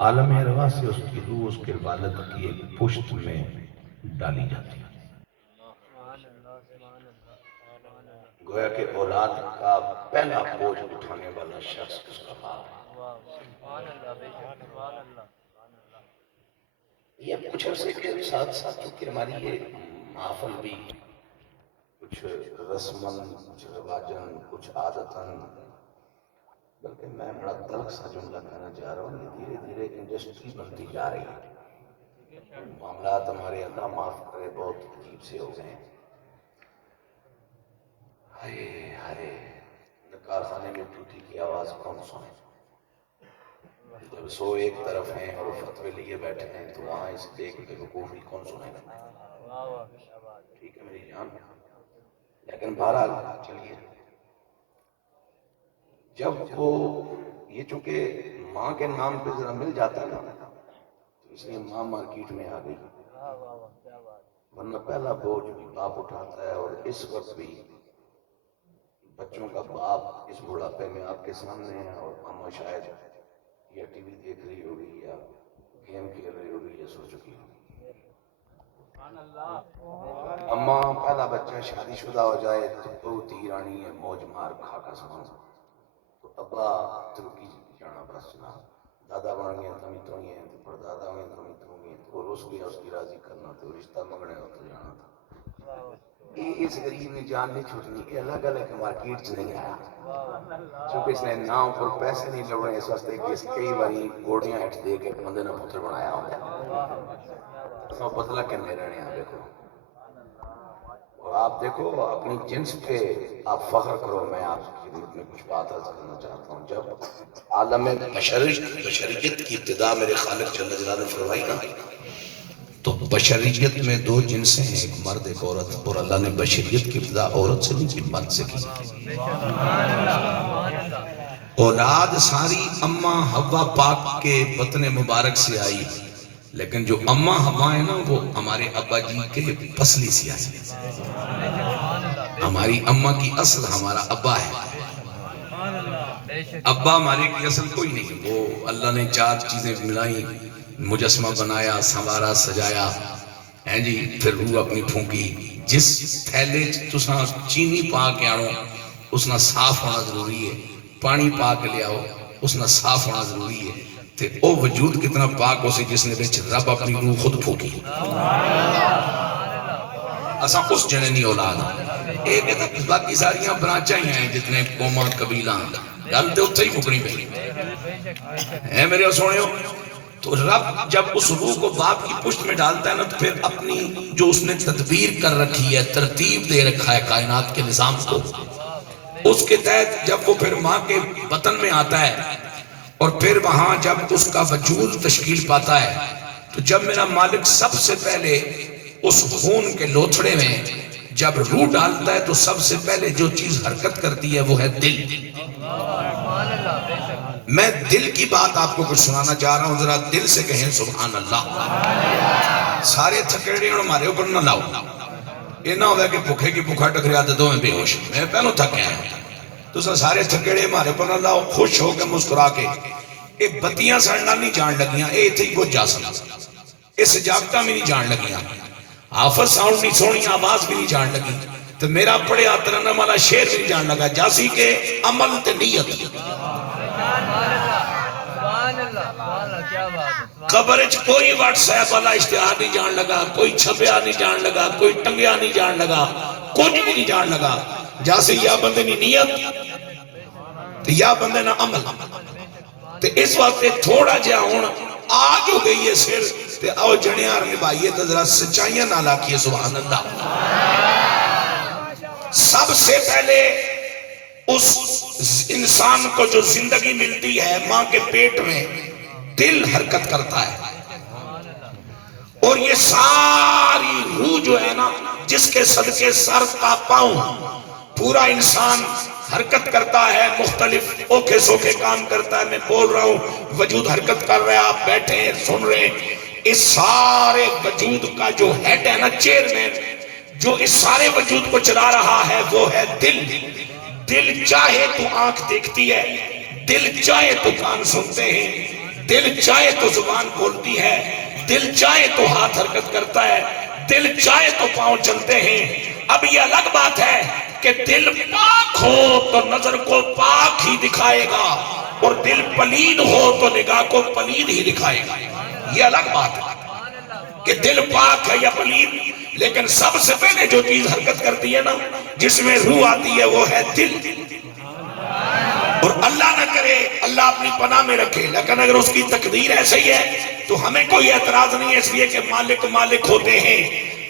عالم ارواح سے اس کی روح اس کے والد کی ایک پشت میں ڈالی جاتی ہے۔ گویا کہ اولاد کا پہلا بوجھ اٹھانے والا شخص اس کا باپ ہے۔ یہ کچھ عرصے کے ساتھ ساتھ چونکہ ہماری یہ محفل بھی کچھ رسماً، کچھ رواجاً، کچھ عادتاً، بلکہ میں بڑا تلخ سا جملہ کہنا چاہ رہا ہوں، یہ دھیرے دھیرے انڈسٹری بنتی جا رہی ہے۔ معاملات ہمارے اللہ معاف کرے بہت عجیب سے ہو گئے ہیں۔ ہائے ہائے، نکاح خانے میں ٹوٹی کی آواز کون سنے؟ جب سو ایک طرف ہیں اور فتوے لیے بیٹھے ہیں تو وہاں اس دیکھ کے وقوفی کون سنے گا؟ ٹھیک ہے میری جان، لیکن بہرحال چلیے، جب وہ یہ چونکہ ماں کے نام پہ ذرا مل جاتا ہے نا، تو اس لیے ماں مارکیٹ میں آ گئی، ورنہ پہلا بوجھ باپ اٹھاتا ہے۔ اور اس وقت بھی بچوں کا باپ اس بڑھاپے میں آپ کے سامنے ہے، اور اما شاید یا ٹی وی دیکھ رہی ہوگی یا گیم کھیل رہی ہوگی یا سو چکی ہوگی۔ اما پہلا بچہ شادی شدہ ہو جائے تو بہتی رانی ہے موج مار کھا کا سمان، تو ابا ترکی جانا بس نہ، دادا بن گئے تمی تو ہی ہیں، تو پردادا ہوئے تمی تو ہی ہیں، تو روس گیا اس کی راضی کرنا، تو رشتہ منگنے ہو تو جانا تھا۔ اس غریب نے جان نہیں چھوٹنی، یہ الگ الگ مارکیٹ سے نہیں آیا، چونکہ اس نے نام پر پیسے نہیں لوڑے، اس واسطے کہ اس کئی باری گوڑیاں ہٹ دے کے بندے نے پتر بنایا ہوتا۔ سو بدلہ کرنے رہنے ہیں دیکھو، اور آپ دیکھو اپنی جنس پہ آپ فخر کرو۔ میں آپ کی خدمت میں کچھ بات عرض کرنا چاہتا ہوں۔ جب عالم بشریت کی ابتدا میرے خالق جل جلالہ نے فرمائی نا، تو بشریت میں دو جنسیں ہیں، ایک مرد ایک عورت، اور اللہ نے بشریت کی ابتدا عورت سے نہیں کی، مرد سے کی۔ اولاد ساری اماں حوا پاک کے بطن مبارک سے آئی، لیکن جو اماں حوا ہے نا وہ ہمارے ابا جی کے پسلی سے آئی۔ ہماری اماں کی اصل ہمارا ابا ہے، ابا ہمارے کی اصل کوئی نہیں۔ وہ اللہ نے چار چیزیں ملائیں، مجسمہ بنایا، سنوارا، سجایا، ہیں جی، پھر روح اپنی پھونکی۔ جس تھیلے تساں چینی پا کے آنو اس نہ صاف ہونا ضروری ہے، پانی پا کے لے آؤ اس نہ صاف ہونا ضروری ہے، تے او وجود کتنا پاک ہو سی جس نے بچ رب اپنی روح خود پھونکی۔ اساں اس جنے نہیں اولاد ہاں، ایک ہے تو باقی ساریاں برانچاں ہی ہیں، جتنے قوماں قبیلاں، گل تے اتھے ہی مکنی پئی ہے میرے سونیو۔ تو رب جب اس روح کو باپ کی پشت میں ڈالتا ہے نا، تو پھر اپنی جو اس نے تدبیر کر رکھی ہے، ترتیب دے رکھا ہے کائنات کے نظام کو، اس کے تحت جب وہ پھر ماں کے بطن میں آتا ہے، اور پھر وہاں جب اس کا وجود تشکیل پاتا ہے، تو جب میرا مالک سب سے پہلے اس خون کے لوتھڑے میں جب روح ڈالتا ہے، تو سب سے پہلے جو چیز حرکت کرتی ہے وہ ہے دل۔ میں دل کی بات آپ کو کچھ سنانا چاہ رہا ہوں، ذرا دل سے کہیں سبحان اللہ۔ سارے تھکڑے اور ہمارے اوپر نہ لاؤ، یہ نہ ہوگا کہ بھوکے کی بھوکا ٹکریا دے دو میں بے ہوش، میں پہلو تھک گیا ہوں، تو سارے تھکڑے ہمارے اوپر نہ لاؤ، خوش ہو کے مسکرا کے۔ یہ بتیاں سڑنا نہیں جان لگیاں، یہ تھی بہت جا سنا، یہ سجاوٹاں بھی نہیں جان لگیاں، حافظ ساؤنڈ نہیں سونی آواز بھی نہیں جان لگی، تو میرا پڑے آترنم والا شیر بھی نہیں جان لگا، جاسی کے عمل تے نیت۔ قبرچ کوئی واٹس ایپ والا اشتہار نہیں جان لگا، کوئی چھپیا نہیں جان لگا، کوئی ٹنگیا نہیں جان لگا، کچھ بھی نہیں جان لگا، جیسے یا بندے نہیں نیت یا بندے نہ عمل۔ تو اس وقت تھوڑا جہا ہوں آج ہو گئی ہے سر، تے آؤ جنیار نبھائیے تو ذرا سچائیاں نہ لاکھیے سبحان اللہ۔ سب سے پہلے اس انسان کو جو زندگی ملتی ہے ماں کے پیٹ میں، دل حرکت کرتا ہے، اور یہ ساری روح جو ہے نا، جس کے صدقے سر کا پاؤں پورا انسان حرکت کرتا ہے، مختلف اوکھے سوکھے کام کرتا ہے، میں بول رہا ہوں وجود حرکت کر رہا ہے، آپ بیٹھے ہیں سن رہے ہیں، اس سارے وجود کا جو ہیڈ ہے نا، چیئرمین، جو اس سارے وجود کو چلا رہا ہے وہ ہے دل۔ دل چاہے تو آنکھ دیکھتی ہے، دل چاہے تو کان سنتے ہیں، دل چاہے تو زبان بولتی ہے، دل چاہے تو ہاتھ حرکت کرتا ہے، دل چاہے تو پاؤں چلتے ہیں۔ اب یہ الگ بات ہے کہ دل پاک ہو تو نظر کو پاک ہی دکھائے گا، اور دل پلید ہو تو نگاہ کو پلید ہی دکھائے گا۔ یہ الگ بات ہے کہ دل پاک ہے یا پلید، لیکن سب سے پہلے جو چیز حرکت کرتی ہے نا، جس میں روح آتی ہے، وہ ہے دل۔ اور اللہ نہ کرے، اللہ اپنی پناہ میں رکھے، لیکن اگر اس کی تقدیر ایسے ہی ہے تو ہمیں کوئی اعتراض نہیں ہے، اس لیے کہ مالک مالک ہوتے ہیں،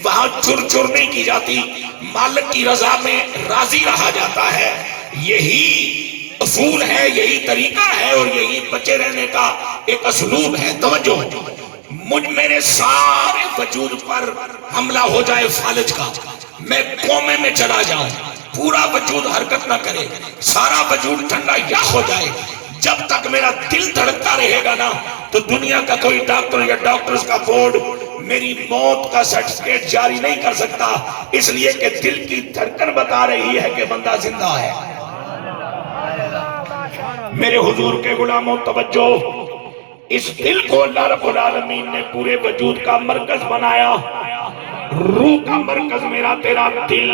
وہاں چر چر نہیں کی جاتی، مالک کی رضا میں راضی رہا جاتا ہے۔ یہی اصول ہے، یہی طریقہ ہے، اور یہی بچے رہنے کا ایک اسلوب ہے۔ توجہ، میرے سارے وجود پر حملہ ہو جائے فالج کا، میں کومے میں چلا جاؤں، پورا وجود حرکت نہ کرے، سارا وجود ٹھنڈا یا ہو جائے، جب تک میرا دل دھڑکتا رہے گا نا، تو دنیا کا کوئی ڈاکٹر یا ڈاکٹرز کا بورڈ میری موت کا سرٹیفکیٹ جاری نہیں کر سکتا، اس لیے کہ دل کی دھڑکن بتا رہی ہے کہ بندہ زندہ ہے۔ میرے حضور کے غلاموں توجہ، اس دل کو اللہ رب العالمین نے پورے وجود کا مرکز بنایا۔ روح کا مرکز میرا تیرا دل،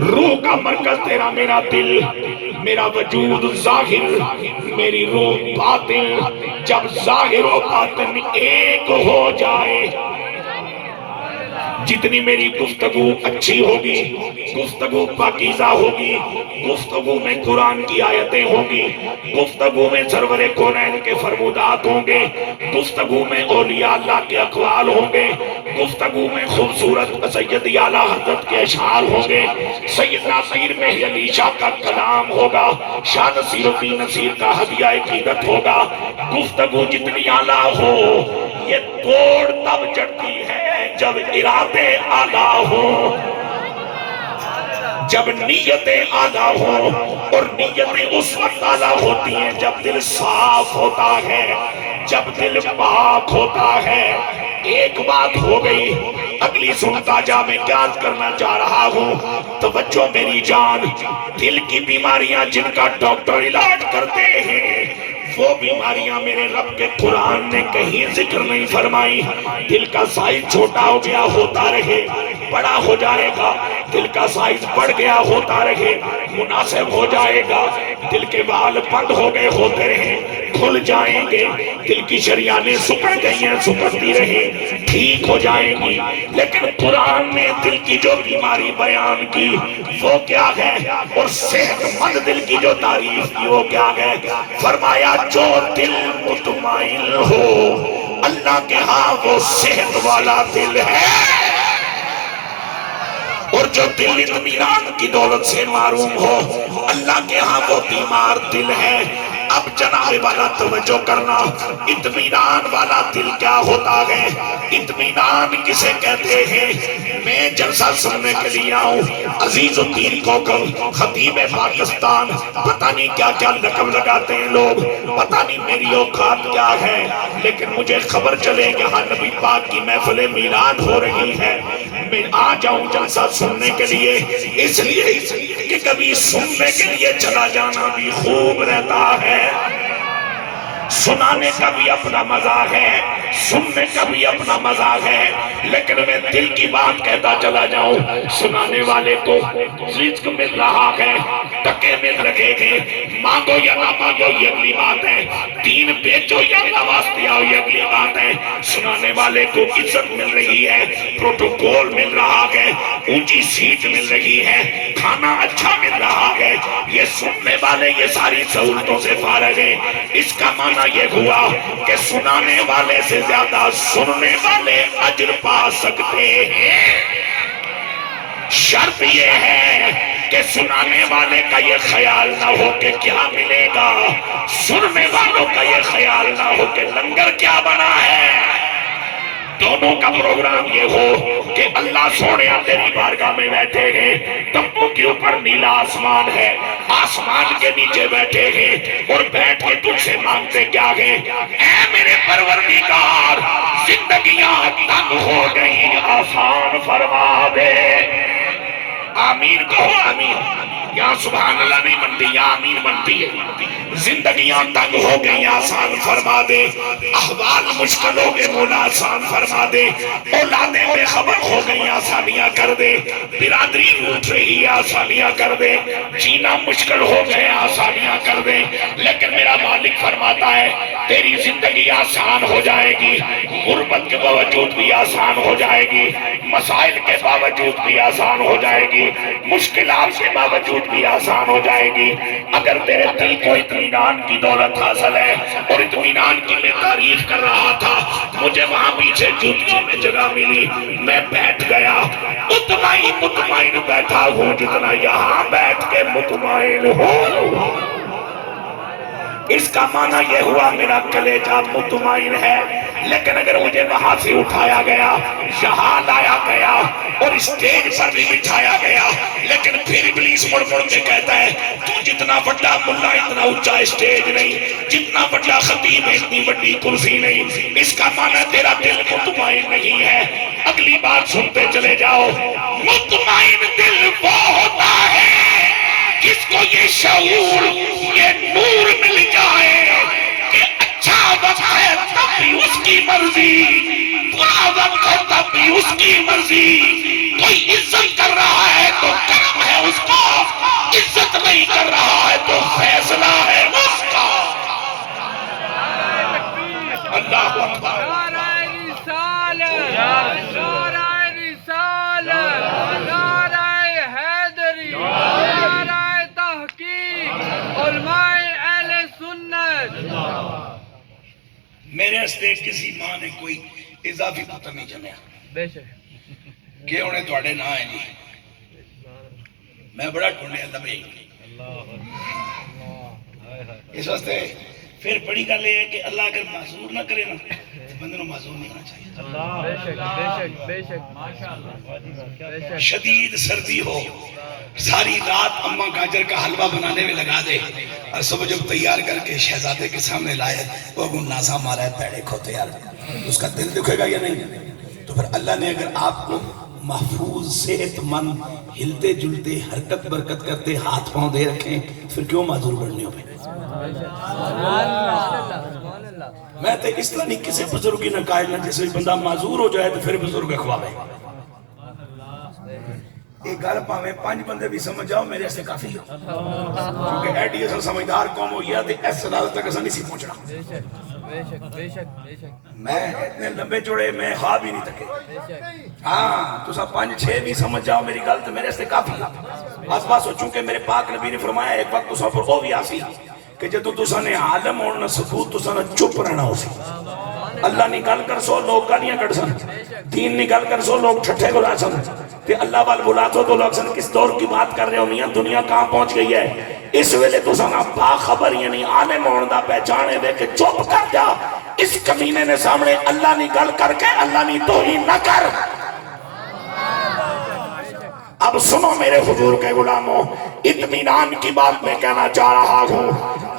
روح کا مرکز تیرا میرا دل، میرا وجود ظاہر، میری روح باطن۔ جب ظاہر و باطن ایک ہو جائے، جتنی میری گفتگو اچھی ہوگی، گفتگو پاکیزہ ہوگی، گفتگو میں قرآن کی آیتیں ہوں گی، گفتگو میں سرور کونین کے فرمودات ہوں گے، گفتگو میں اولیاء اللہ کے اقوال ہوں گے، گفتگو میں خوبصورت سیدی اعلیٰ حضرت کے اشعار ہوں گے، سیدنا پیر مہر علی شاہ کا کلام ہوگا، شاہ نصیر الدین نصیر کا ہدیہ عقیدت ہوگا۔ گفتگو جتنی اعلیٰ ہو، یہ توڑ تب چڑھتی ہے جب ارادے اعلیٰ ہوں، جب نیتیں اعلیٰ ہوں، اور نیتیں اس وقت اعلیٰ ہوتی ہیں جب دل صاف ہوتا ہے، جب دل پاک ہوتا ہے۔ ایک بات ہو گئی، اگلی سنتا جا میں کیا کرنا چاہ رہا ہوں، توجہ میری جان، دل کی بیماریاں جن کا ڈاکٹر علاج کرتے ہیں، وہ بیماریاں میرے رب کے قرآن نے کہیں ذکر نہیں فرمائی۔ دل کا سائز چھوٹا ہو گیا ہوتا رہے، بڑا ہو جائے گا، دل کا سائز بڑھ گیا ہوتا رہے، مناسب ہو جائے گا، دل کے بال بند ہو گئے ہوتے رہے، کھل جائیں گے، دل کی شریانیں سکڑ گئی ہیں، سکڑتی رہے، ٹھیک ہو جائیں گی۔ لیکن قرآن نے دل کی جو بیماری بیان کی وہ کیا ہے، اور صحت مند دل کی جو تعریف کی وہ کیا ہے، فرمایا جو دل مطمئن ہو اللہ کے ہاں وہ صحت والا دل ہے، اور جو دل اطمینان کی دولت سے معروم ہو اللہ کے ہاں وہ بیمار دل ہے۔ اب جناب والا توجہ کرنا، اطمینان والا دل کیا ہوتا ہے، اطمینان کسے کہتے ہیں؟ میں جلسہ سننے کے لیے آؤں، عزیز الدین کوکب خطیب پاکستان، پتہ نہیں کیا کیا لقب لگاتے ہیں لوگ، پتہ نہیں میری اوقات کیا ہے، لیکن مجھے خبر چلے کہ ہاں نبی پاک کی محفل میلاد ہو رہی ہے، میں آ جاؤں جلسہ سننے کے لیے، اس لیے کہ کبھی سننے کے لیے چلا جانا بھی خوب رہتا ہے۔ سنانے کا بھی اپنا مزہ ہے، سننے کا بھی اپنا مزہ ہے، لیکن میں دل کی بات کہتا چلا جاؤں، سنانے والے کو رزق مل رہا ہے، ٹکے مل رہے ہیں، مانگو یا نہ مانگو یہ اگلی بات ہے، دین بیچو یا نواستے آؤ یہ اگلی بات ہے، سنانے والے کو عزت مل رہی ہے، پروٹوکول مل رہا ہے، اونچی سیٹ مل رہی ہے، کھانا اچھا مل رہا ہے، یہ سننے والے یہ ساری سہولتوں سے فارغ ہیں۔ اس کا معنی یہ ہوا کہ سنانے والے سے زیادہ سننے والے اجر پا سکتے ہیں۔ شرط یہ ہے کہ سنانے والے کا یہ خیال نہ ہو کہ کیا ملے گا، سننے والوں کا یہ خیال نہ ہو کہ لنگر کیا بنا ہے۔ دونوں کا پروگرام یہ ہو کہ اللہ سوڑیا تیری بارگاہ میں بیٹھے ہیں، تمبو کے اوپر نیلا آسمان ہے، آسمان کے نیچے بیٹھے ہیں، اور بیٹھ کے تجھ سے مانگتے کیا گئے، اے میرے پروردگار زندگیاں تنگ ہو گئی، آسان فرما دے۔ آمین کہو آمین۔ یا سبحان اللہ نہیں بنتی، یا آمین بنتی ہے۔ زندگیاں تنگ ہو گئی آسان فرما دے، احوال مشکل ہو گئے مولا آسان فرما دے، اولادیں بے خبر ہو گئی آسانیاں کر دے، برادری روٹ رہی ہے آسانیاں کر دے، جینا مشکل ہو گئے آسانیاں کر دے۔ لیکن میرا مالک فرماتا ہے تیری زندگی آسان ہو جائے گی، غربت کے باوجود بھی آسان ہو جائے گی، مسائل کے باوجود بھی آسان ہو جائے گی، مشکلات کے باوجود بھی آسان ہو جائے گی، اگر تیرے دل کو اطمینان کی دولت حاصل ہے۔ اور اطمینان کی میں تعریف کر رہا تھا، مجھے وہاں پیچھے جوتیوں میں جگہ ملی، میں بیٹھ گیا، اتنا ہی مطمئن بیٹھا ہوں جتنا یہاں بیٹھ کے مطمئن ہوں۔ اس کا معنی یہ ہوا میرا کلیجہ مطمئن ہے، لیکن اگر مجھے وہاں سے اٹھایا گیا، یہاں لایا گیا اور اسٹیج پر بھی بٹھایا گیا، لیکن پھر ابلیس مڑ مڑ کے کہتا ہے تو جتنا بڑا ملا اتنا اونچا اسٹیج نہیں، جتنا بڑا خطیب اتنی بڑی کرسی نہیں، اس کا معنی تیرا دل مطمئن نہیں ہے۔ اگلی بات سنتے چلے جاؤ، مطمئن دل وہ ہوتا ہے جس کو یہ شعور، یہ نور مل جائے کہ اچھا وقت ہے تب بھی اس کی مرضی، برا وقت ہے تب بھی اس کی مرضی، کوئی عزت کر رہا ہے تو کرم ہے اس کا، عزت نہیں کر رہا ہے تو فیصلہ ہے اس کا۔ اللہ اکبر۔ نعرہ رسالت، نعرہ رسالت، نعرہ حیدری، نعرہ تحقیق، علماء اہل سنت۔ میرے ہستے کسی ماں نے کوئی اضافی پتہ نہیں جمیا بے شک کہ انہیں توڑے نہ آئے جی، میں بڑا ٹھنڈے اللہ بھائی۔ اس واسطے پھر بڑی گل یہ ہے کہ اللہ اگر معذور نہ کرے نا بندے کو معذور نہیں ہونا چاہیے۔ بے شک بے شک بے شک بے شک۔ شدید سردی ہو، ساری رات اماں گاجر کا حلوہ بنانے میں لگا دے اور صبح جب تیار کر کے شہزادے کے سامنے لائے وہ نازا مارا ہے پیڑے کھوتے یار، اس کا دل دکھے گا یا نہیں؟ تو پھر اللہ نے اگر آپ کو محفوظ صحت مند ہلتے جلتے حرکت برکت کرتے ہاتھ پاؤں دے رکھیں پھر کیوں معذور بڑھنے ہو؟ میں تے اس طرح نہیں کسی بزرگی نہ قائل نہ جیسے بندہ معذور ہو جائے تو پھر بزرگ اخواب ہے۔ ایک گل پاویں 5 بندے بھی سمجھ جاؤ میرے سے کافی ہو، کیونکہ ایڈی ایسا سمجھدار قوم ہو یا تے اس صدارت تک ایسا نہیں سی پہنچنا۔ بے شک بے شک بے شک۔ میں اتنے لمبے چوڑے میں خواب ہی نہیں تکے۔ ہاں تو سب 5-6 بھی سمجھ جاؤ میری گل تو میرے سے کافی ہے۔ بس بس ہو چونکہ میرے پاک نبی نے فرمایا ایک وقت تو سب پر وہ بھی آسی کہ جدو تسا نے عالم ہونا ثبوت تسا نے چپ رہنا ہو سی۔ اللہ نہیں گل کر سو لوگ گالیاں کر سن، دین نہیں گل کر سو لوگ ٹھٹھے کو لا سن، تے اللہ وال بلا تو لوگ سن کس دور کی بات کر رہے ہو میاں دنیا کہاں پہنچ گئی ہے۔ اس ویلے تو سنا باخبر یعنی عالم ہونے دا پہچانے دے کہ چپ کر جا، اس کمینے نے سامنے اللہ نہیں گل کر کے اللہ نہیں توہین نہ کر۔ اب سنو میرے حضور کے غلاموں، اطمینان کی بات میں کہنا چاہ رہا ہوں۔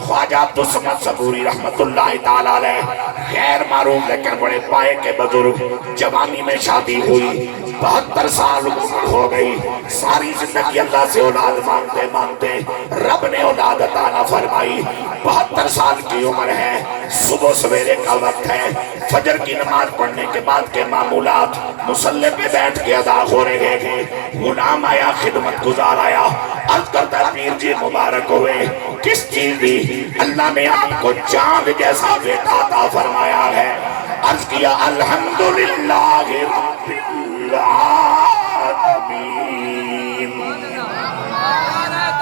خواجہ عبدالصمد صبوری رحمت اللہ تعالیٰ علیہ غیر معروف لیکن بڑے پائے کے بزرگ، جوانی میں شادی ہوئی، 72 سال عمر ہو گئی، ساری زندگی اللہ سے اولاد مانگتے مانگتے رب نے اولاد عطا نہ فرمائی۔ 72 سال کی عمر ہے، صبح سویرے کا وقت ہے، فجر کی نماز پڑھنے کے بعد کے معمولات مصلی پہ بیٹھ کے ادا ہو رہے ہیں۔ غلام آیا، خدمت گزار آیا، عرض کرتا ہے پیر جی مبارک ہوئے، کس چیز دی؟ اللہ نے آپ کو چاند جیسا بیٹا عطا فرمایا ہے۔ عرض کیا الحمدللہ رب العالمین۔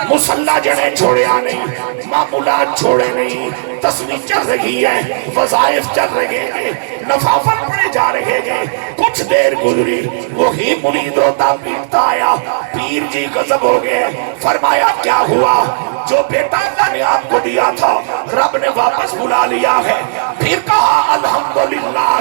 مسلح جڑیں چھوڑیا نہیں، معمولات چھوڑے نہیں، تصویر چل رہی ہے، وظائف چل رہے ہیں، نفافل پڑے جا رہے ہیں۔ کچھ دیر گزری، وہی مرید روتا پیٹتا آیا، پیر جی غضب ہو گئے، فرمایا کیا ہوا؟ جو بیٹا اللہ نے آپ کو دیا تھا رب نے واپس بلا لیا ہے۔ پھر کہا الحمدللہ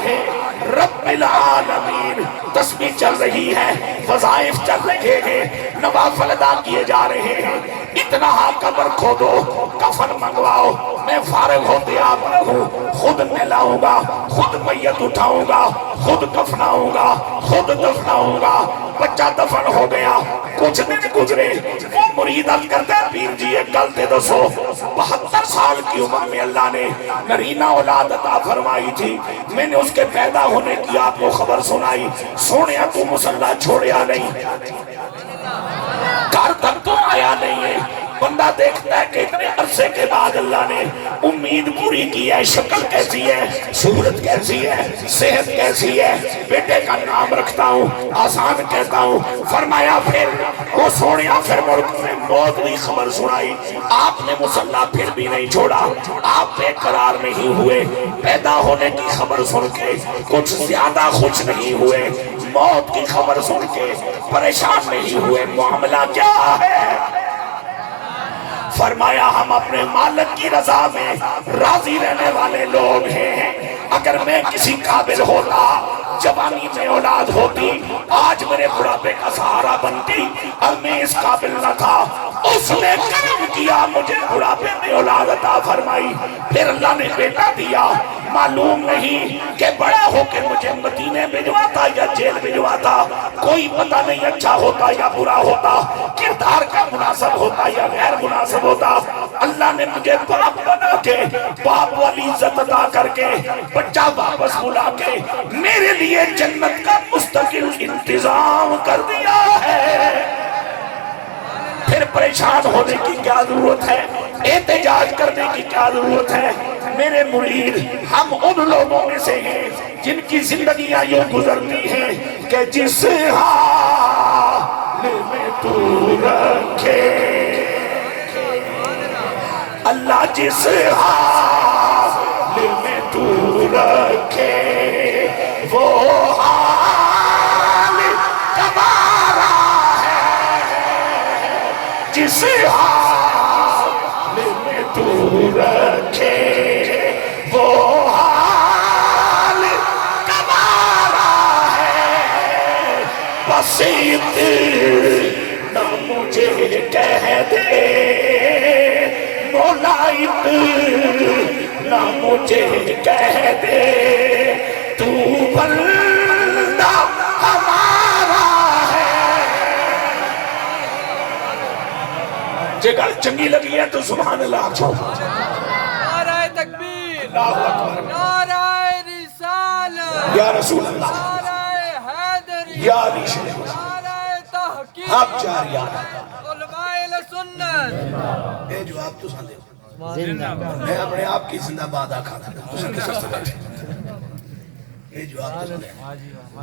رب العالمین۔ تسبیح چل رہی ہے، وظائف چل رہے ہیں، نوافل ادا کیے جا رہے ہیں۔ اتنا قبر کھودو، کفن منگواؤ، میں فارغ ہوتے آپ رہوں، خود میں لاؤں گا، خود میت اٹھاؤں گا، خود کفناؤں گا، خود دفناؤں گا۔ بچہ دفن ہو گیا، کچھ دن گزرے، وہ مرید عرض کرتا ہے پیر جی ایک گل تے دسو، 72 سال کی عمر میں اللہ نے نرینہ اولاد عطا فرمائی تھی، میں نے اس کے پیدا ہونے کی آپ کو خبر سنائی، سونیا تو مصلہ چھوڑیا نہیں، گھر تک تو آیا نہیں ہے، بندہ دیکھتا ہے کہ اتنے عرصے کے بعد اللہ نے امید پوری کی ہے، شکل کیسی ہے، صورت کیسی ہے، صحت کیسی ہے، بیٹے کا نام رکھتا ہوں، آسان کہتا ہوں، فرمایا پھر وہ سونیا پھر ملک میں موت کی خبر سنائی، آپ نے مصلہ پھر بھی نہیں چھوڑا، آپ بے قرار نہیں ہوئے، پیدا ہونے کی خبر سن کے کچھ زیادہ خوش نہیں ہوئے، موت کی خبر سن کے پریشان نہیں ہوئے، معاملہ کیا ہے؟ فرمایا ہم اپنے مالک کی رضا میں راضی رہنے والے لوگ ہیں، اگر میں کسی قابل ہوتا، جوانی میں اولاد ہوتی، آج میرے بڑھاپے کا سہارا بنتی، اور میں اس قابل نہ تھا، اس نے کرم کیا، مجھے بڑھاپے میں اولاد عطا فرمائی، پھر اللہ نے بیٹا دیا، معلوم نہیں کہ بڑا ہو کے مجھے مدینے بھجواتا یا جیل بھجواتا، کوئی پتہ نہیں اچھا ہوتا یا برا ہوتا، کردار کا مناسب ہوتا یا غیر مناسب ہوتا، اللہ نے مجھے باپ بنا کے، باپ والی عزت عطا کر کے، بچہ واپس بلا کے میرے لیے جنت کا مستقل انتظام کر دیا ہے، پھر پریشان ہونے کی کیا ضرورت ہے، احتجاج کرنے کی کیا ضرورت ہے؟ میرے مرید ہم ان لوگوں میں سے ہیں جن کی زندگیاں یوں گزرتی ہیں کہ جس حال میں تو رکھے اللہ، جس حال میں تو رکھے وہ حال تمہارا ہے، جس حال میں تو رکھے وہ حال تمہارا ہے، بس اتنا مجھے کہہ دے مولا، اتنا مجھے کہہ دے تو بندہ ہمارا ہے، جگہ چنگی لگی ہے تو سبحان اللہ چھو، نعرہ تکبیر، اللہ اکبر، نعرہ رسالت، یا رسول اللہ، نعرہ حیدری، یا علی شریف، نعرہ تحقیق، آپ جاریہ، علماء سنت، اے جواب تو سن دے، میں اپنے آپ کی زندہ باد آکھا تھا، تو سن کے سرستے بیٹھے، اے جواب تو سن دے،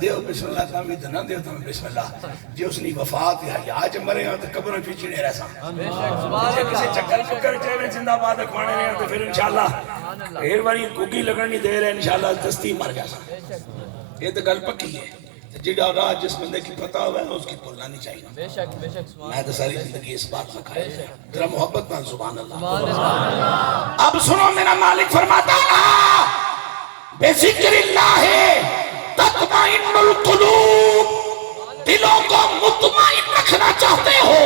دیو بسم اللہ تامی دنا دیو تامی بسم اللہ، جو اس نے وفات ہے یا آج مرے ہیں تو قبروں پیچھے نہیں رہسا، جے کسی چکر چکر چہرے زندہ باد اکھوانے رہے ہیں تو پھر انشاءاللہ ایر باری کوکی لگنی دے رہے ہیں انشاءاللہ دستی مر جاسا، یہ تو گل پکی ہے، جڑا راہ جس بندے کی پتہ ہوا ہے اس کی بھولنا نہیں چاہیے، میں تو ساری زندگی اس بات میں کھائے ہیں، ذرا محبت میں سبحان اللہ، اب سنو میرا مالک فرماتا ہے بے ذکر اللہ تطمئن القلوب، دلوں کو مطمئن رکھنا چاہتے ہو،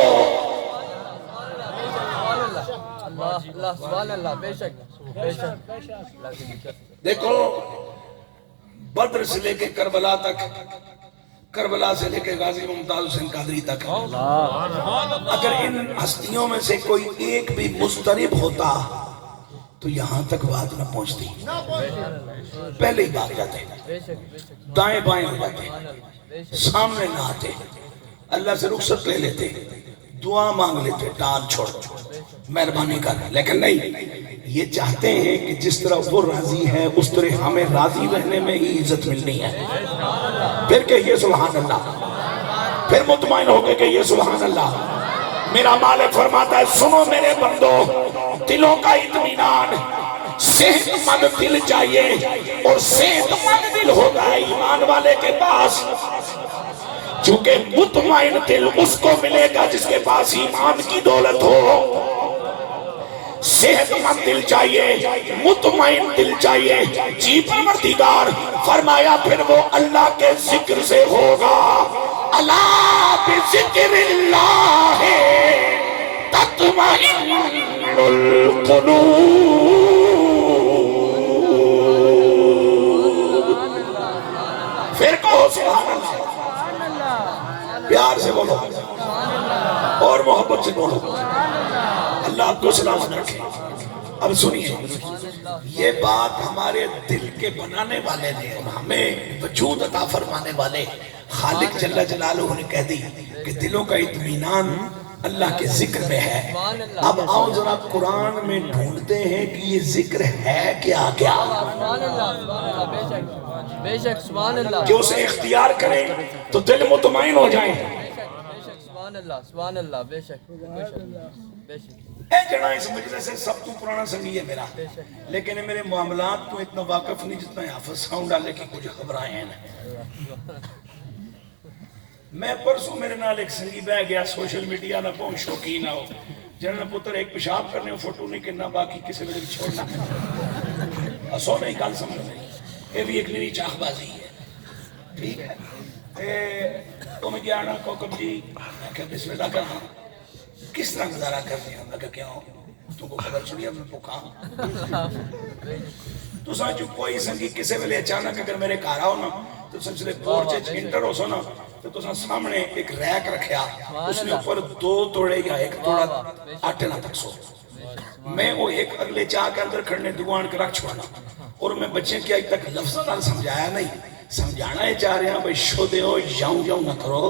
اللہ سبحان اللہ، بے شک، بے شک، دیکھو بدر سے لے کے کربلا تک، کربلا سے لے کے غازی ممتاز حسین قادری تک، اگر ان ہستیوں میں سے کوئی ایک بھی مضطرب ہوتا تو یہاں تک بات نہ پہنچتی، پہلے ہی بھاگ جاتے، دائیں بائیں ہو جاتے، سامنے نہ آتے، اللہ سے رخصت لے لیتے، دعا مانگ لیتے، ٹال چھوڑ مہربانی کر، لیکن نہیں، یہ چاہتے ہیں کہ جس طرح وہ راضی ہے اس طرح ہمیں راضی رہنے میں ہی عزت ملنی ہے، پھر کہیے سبحان اللہ، پھر مطمئن ہو کے کہیے سبحان اللہ، میرا مالک فرماتا ہے سنو میرے بندو، دلوں کا اطمینان، صحت مند دل چاہیے، اور صحت مند دل ہوگا ایمان والے کے پاس، چونکہ مطمئن دل اس کو ملے گا جس کے پاس ایمان کی دولت ہو، صحت مند دل چاہیے، مطمئن دل چاہیے، جی پروردگار، فرمایا پھر وہ اللہ کے ذکر سے ہوگا، الا بذکر اللہ تطمئن القلوب، پھر کہو سبحان اللہ، پیار سے بولو اور محبت سے بولو. اللہ آپ کو سلامت رکھے. اب سنیے، یہ بات ہمارے دل کے بنانے والے نے اور ہمیں وجود عطا فرمانے والے خالق جل جلالہ نے کہہ دی کہ دلوں کا اطمینان اللہ کے ذکر میں ہے. اب آؤ ذرا قرآن میں ڈھونڈتے ہیں کہ یہ ذکر ہے کیا کیا، بے شک سبحان اللہ، کہ اسے اختیار کریں تو دل مطمئن ہو جائیں. سبحان اللہ سبحان اللہ، بے شک بے شک. اے جنا اس مجلس سے سب تو پرانا سنگی ہے میرا، لیکن میرے معاملات تو اتنا واقف نہیں جتنا حافظ ساؤنڈ ڈالے کی کچھ خبرائیں ہیں. میں پرسوں میرے نال ایک سنگی بہ گیا، سوشل میڈیا نہ بہت شوقین ہو جنہاں پتر ایک پیشاب کرنے فوٹو نہیں کرنا، باقی کسی میں چھوڑنا سو نہیں گل سمجھ نہیں. یہ بھی ایک میری چاخ بازی ہے، ٹھیک ہے. تو میں گیا نا کوکب جی، میں کہا بسم اللہ کرنا کس طرح گزارا کرنے ہیں. میں کہا کیوں تم کو خبر چھوڑی ہے میں بھوکا. تو سوچو کوئی سنگی کسی ویلے اچانک اگر میرے گھر آؤ نا تو سلسلے پورچ انٹر ہو سو نا تو سامنے ایک ریک رکھیا، اس نے اوپر 2 توڑے یا 1 توڑا آٹے نہ تک سو. میں وہ ایک اگلے چاہ کے اندر کھڑنے دعان کے رکھ چھوانا، اور میں بچے کی آج تک لفظ نہ سمجھایا نہیں. سمجھانا ہے چاہ رہے ہیں بھئی شو دے ہو جاؤں جاؤں نہ کرو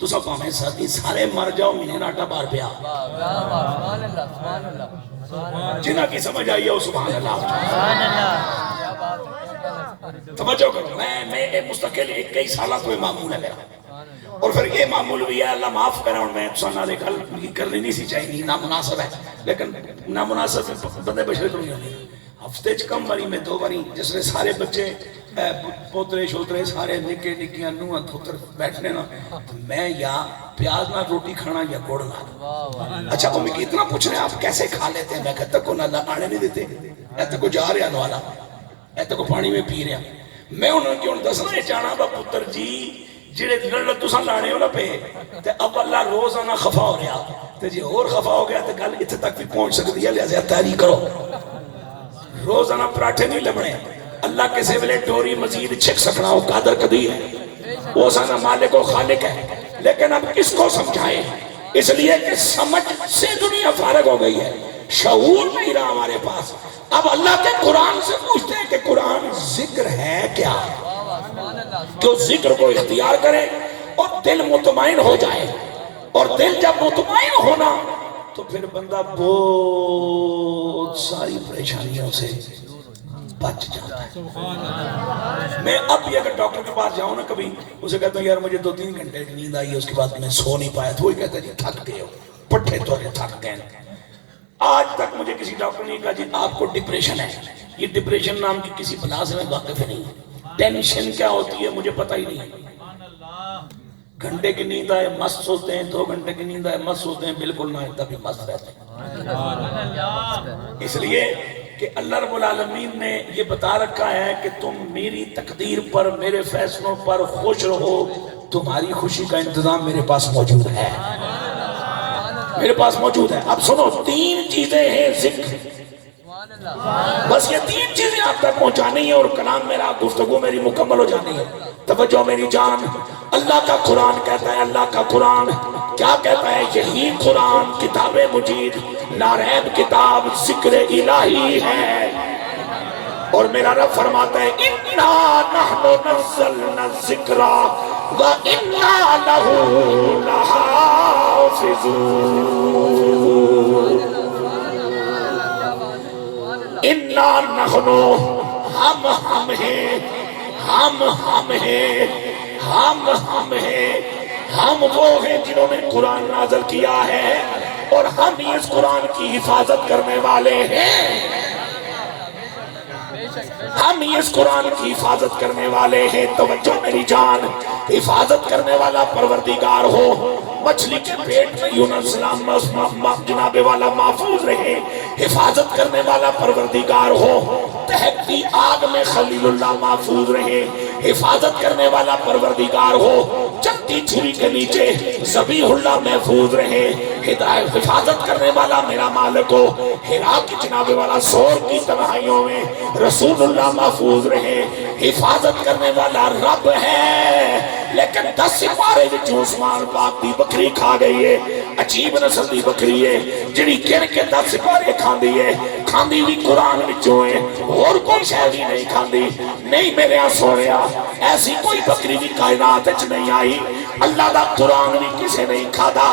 تو سب ہمیں ساتھی سارے مر جاؤ مہینے ناٹا بار پیا. سبحان اللہ سبحان اللہ، جنہ کی سمجھ آئی ہے سبحان اللہ. سبحان اللہ. توجہ کرو، میں مستقل 21 سالہ تو معمول ہے میرا، اور پھر یہ معمول بھی ہے اللہ معاف کرے. اور میں سننا لے گل کرنی نہیں سی چاہیے، نامناسب ہے، لیکن نامناسب بندے بشرے تو نہیں ہونے. ہفتے کم باری میں 2 باری جس نے سارے بچے پوترے شوترے سارے نکے نکیاں نوہ پوتر بیٹھنے نا، میں یا پیاز نہ روٹی کھانا یا گوڑ نہ. اچھا امی کی اتنا پوچھ رہے ہیں آپ کیسے کھا لیتے ہیں؟ میں کہتا کو نہ آنے نہیں دیتے، ایتے کو جا رہا نوالا، ایتے کو پانی میں پی رہا. میں انہوں نے کیوں دسنا چاہنا با پتر جی جڑے لڑ تساں لانے ہو نا پہ تے اب اللہ روزانہ خفا ہو رہا تے جی اور خفا ہو گیا تے گل اتنے تک بھی پہنچ سکتی ہے. لہذا تیاری کرو، روزانہ پراٹھے نہیں لبنے. اللہ کے سے ویلے ڈوری مزید چھک سکنا ہو قادر قدیر ہے، وہ سانا مالک و خالق ہے. لیکن اب کس کو سمجھائیں؟ اس لیے کہ سمجھ سے دنیا فارغ ہو گئی ہے، شعور نہیں رہا ہمارے پاس. اب اللہ کے قرآن سے پوچھتے ہیں کہ قرآن ذکر ہے کیا، کہ اس ذکر کو اختیار کریں اور دل مطمئن ہو جائے. اور دل جب مطمئن ہونا تو پھر بندہ بہت ساری پریشانیوں سے بچ جاتا ہے. میں اب بھی اگر ڈاکٹر کے پاس جاؤں نا کبھی، اسے کہتا ہوں یار مجھے 2-3 گھنٹے کی نیند آئی ہے، اس کے بعد میں سو نہیں پایا، تو وہی کہتا ہے جی تھک گئے ہو، پٹھے تو تھک گئے. آج تک مجھے کسی ڈاکٹر نے کہا جی آپ کو ڈپریشن ہے. یہ ڈپریشن نام کی کسی بلا سے میں واقف نہیں. ٹینشن کیا ہوتی ہے مجھے پتہ ہی نہیں. گھنٹے کی نیند آئے مست سوتے ہیں، 2 گھنٹے کی نیند آئے مست سوتے ہیں، بالکل نہ تبھی مست رہتے ہیں. اس لیے کہ اللہ رب العالمین نے یہ بتا رکھا ہے کہ تم میری تقدیر پر میرے فیصلوں پر خوش رہو، تمہاری خوشی کا انتظام میرے پاس موجود ہے، میرے پاس موجود ہے. اب سنو 3 چیزیں ہیں ذکر، بس یہ 3 چیزیں آپ تک پہنچانی ہیں اور کلام میرا گفتگو میری مکمل ہو جانی ہے. توجہ میری جان، اللہ کا قرآن کہتا ہے، اللہ کا قرآن کیا کہتا ہے؟ یہی قرآن کتاب مجید لا ریب کتاب ذکر الہی ہے. اور میرا رب فرماتا ہے اِنَّا نَحْنُ نَزَّلْنَا الذِّكْرَ وَإِنَّا لَهُ لَحَافِظُونَ. اِنَّا نَحْنُ ہم ہیں، ہم ہیں، ہم ہیں، ہم وہ ہیں جنہوں نے قرآن نازل کیا ہے اور ہم ہی اس قرآن کی حفاظت کرنے والے ہیں. ہم ہی اس قرآن کی حفاظت کرنے والے ہیں. توجہ میری جان، حفاظت کرنے والا پروردگار ہو. مچھلی کے پیٹ میں یونس سلام جناب والا محفوظ رہے، حفاظت کرنے والا پروردگار ہو. تہتی آگ میں خلیل اللہ محفوظ رہے، حفاظت کرنے والا پروردگار ہو، چلتی چھری کے نیچے ذبیح اللہ محفوظ رہے، ہدایت حفاظت کرنے والا میرا مالک ہو، ہرا کی جناب والا سور کی تنہائیوں میں رسول اللہ محفوظ رہے، حفاظت کرنے والا رب ہے، لیکن 10 سپارے وچوں عثمان پاک دی بکری کھا گئی ہے، عجیب نسل دی بکری ہے جڑی گن کے 10 سپارے کھاندی ہے، کھاندی بھی قرآن وچوں ہے، اور کوئی شے بھی نہیں کھاندی۔ نہیں میرے سونیا، ایسی کوئی بکری بھی کائنات وچ نہیں آئی، اللہ دا قرآن بھی کسے نہیں کھادا،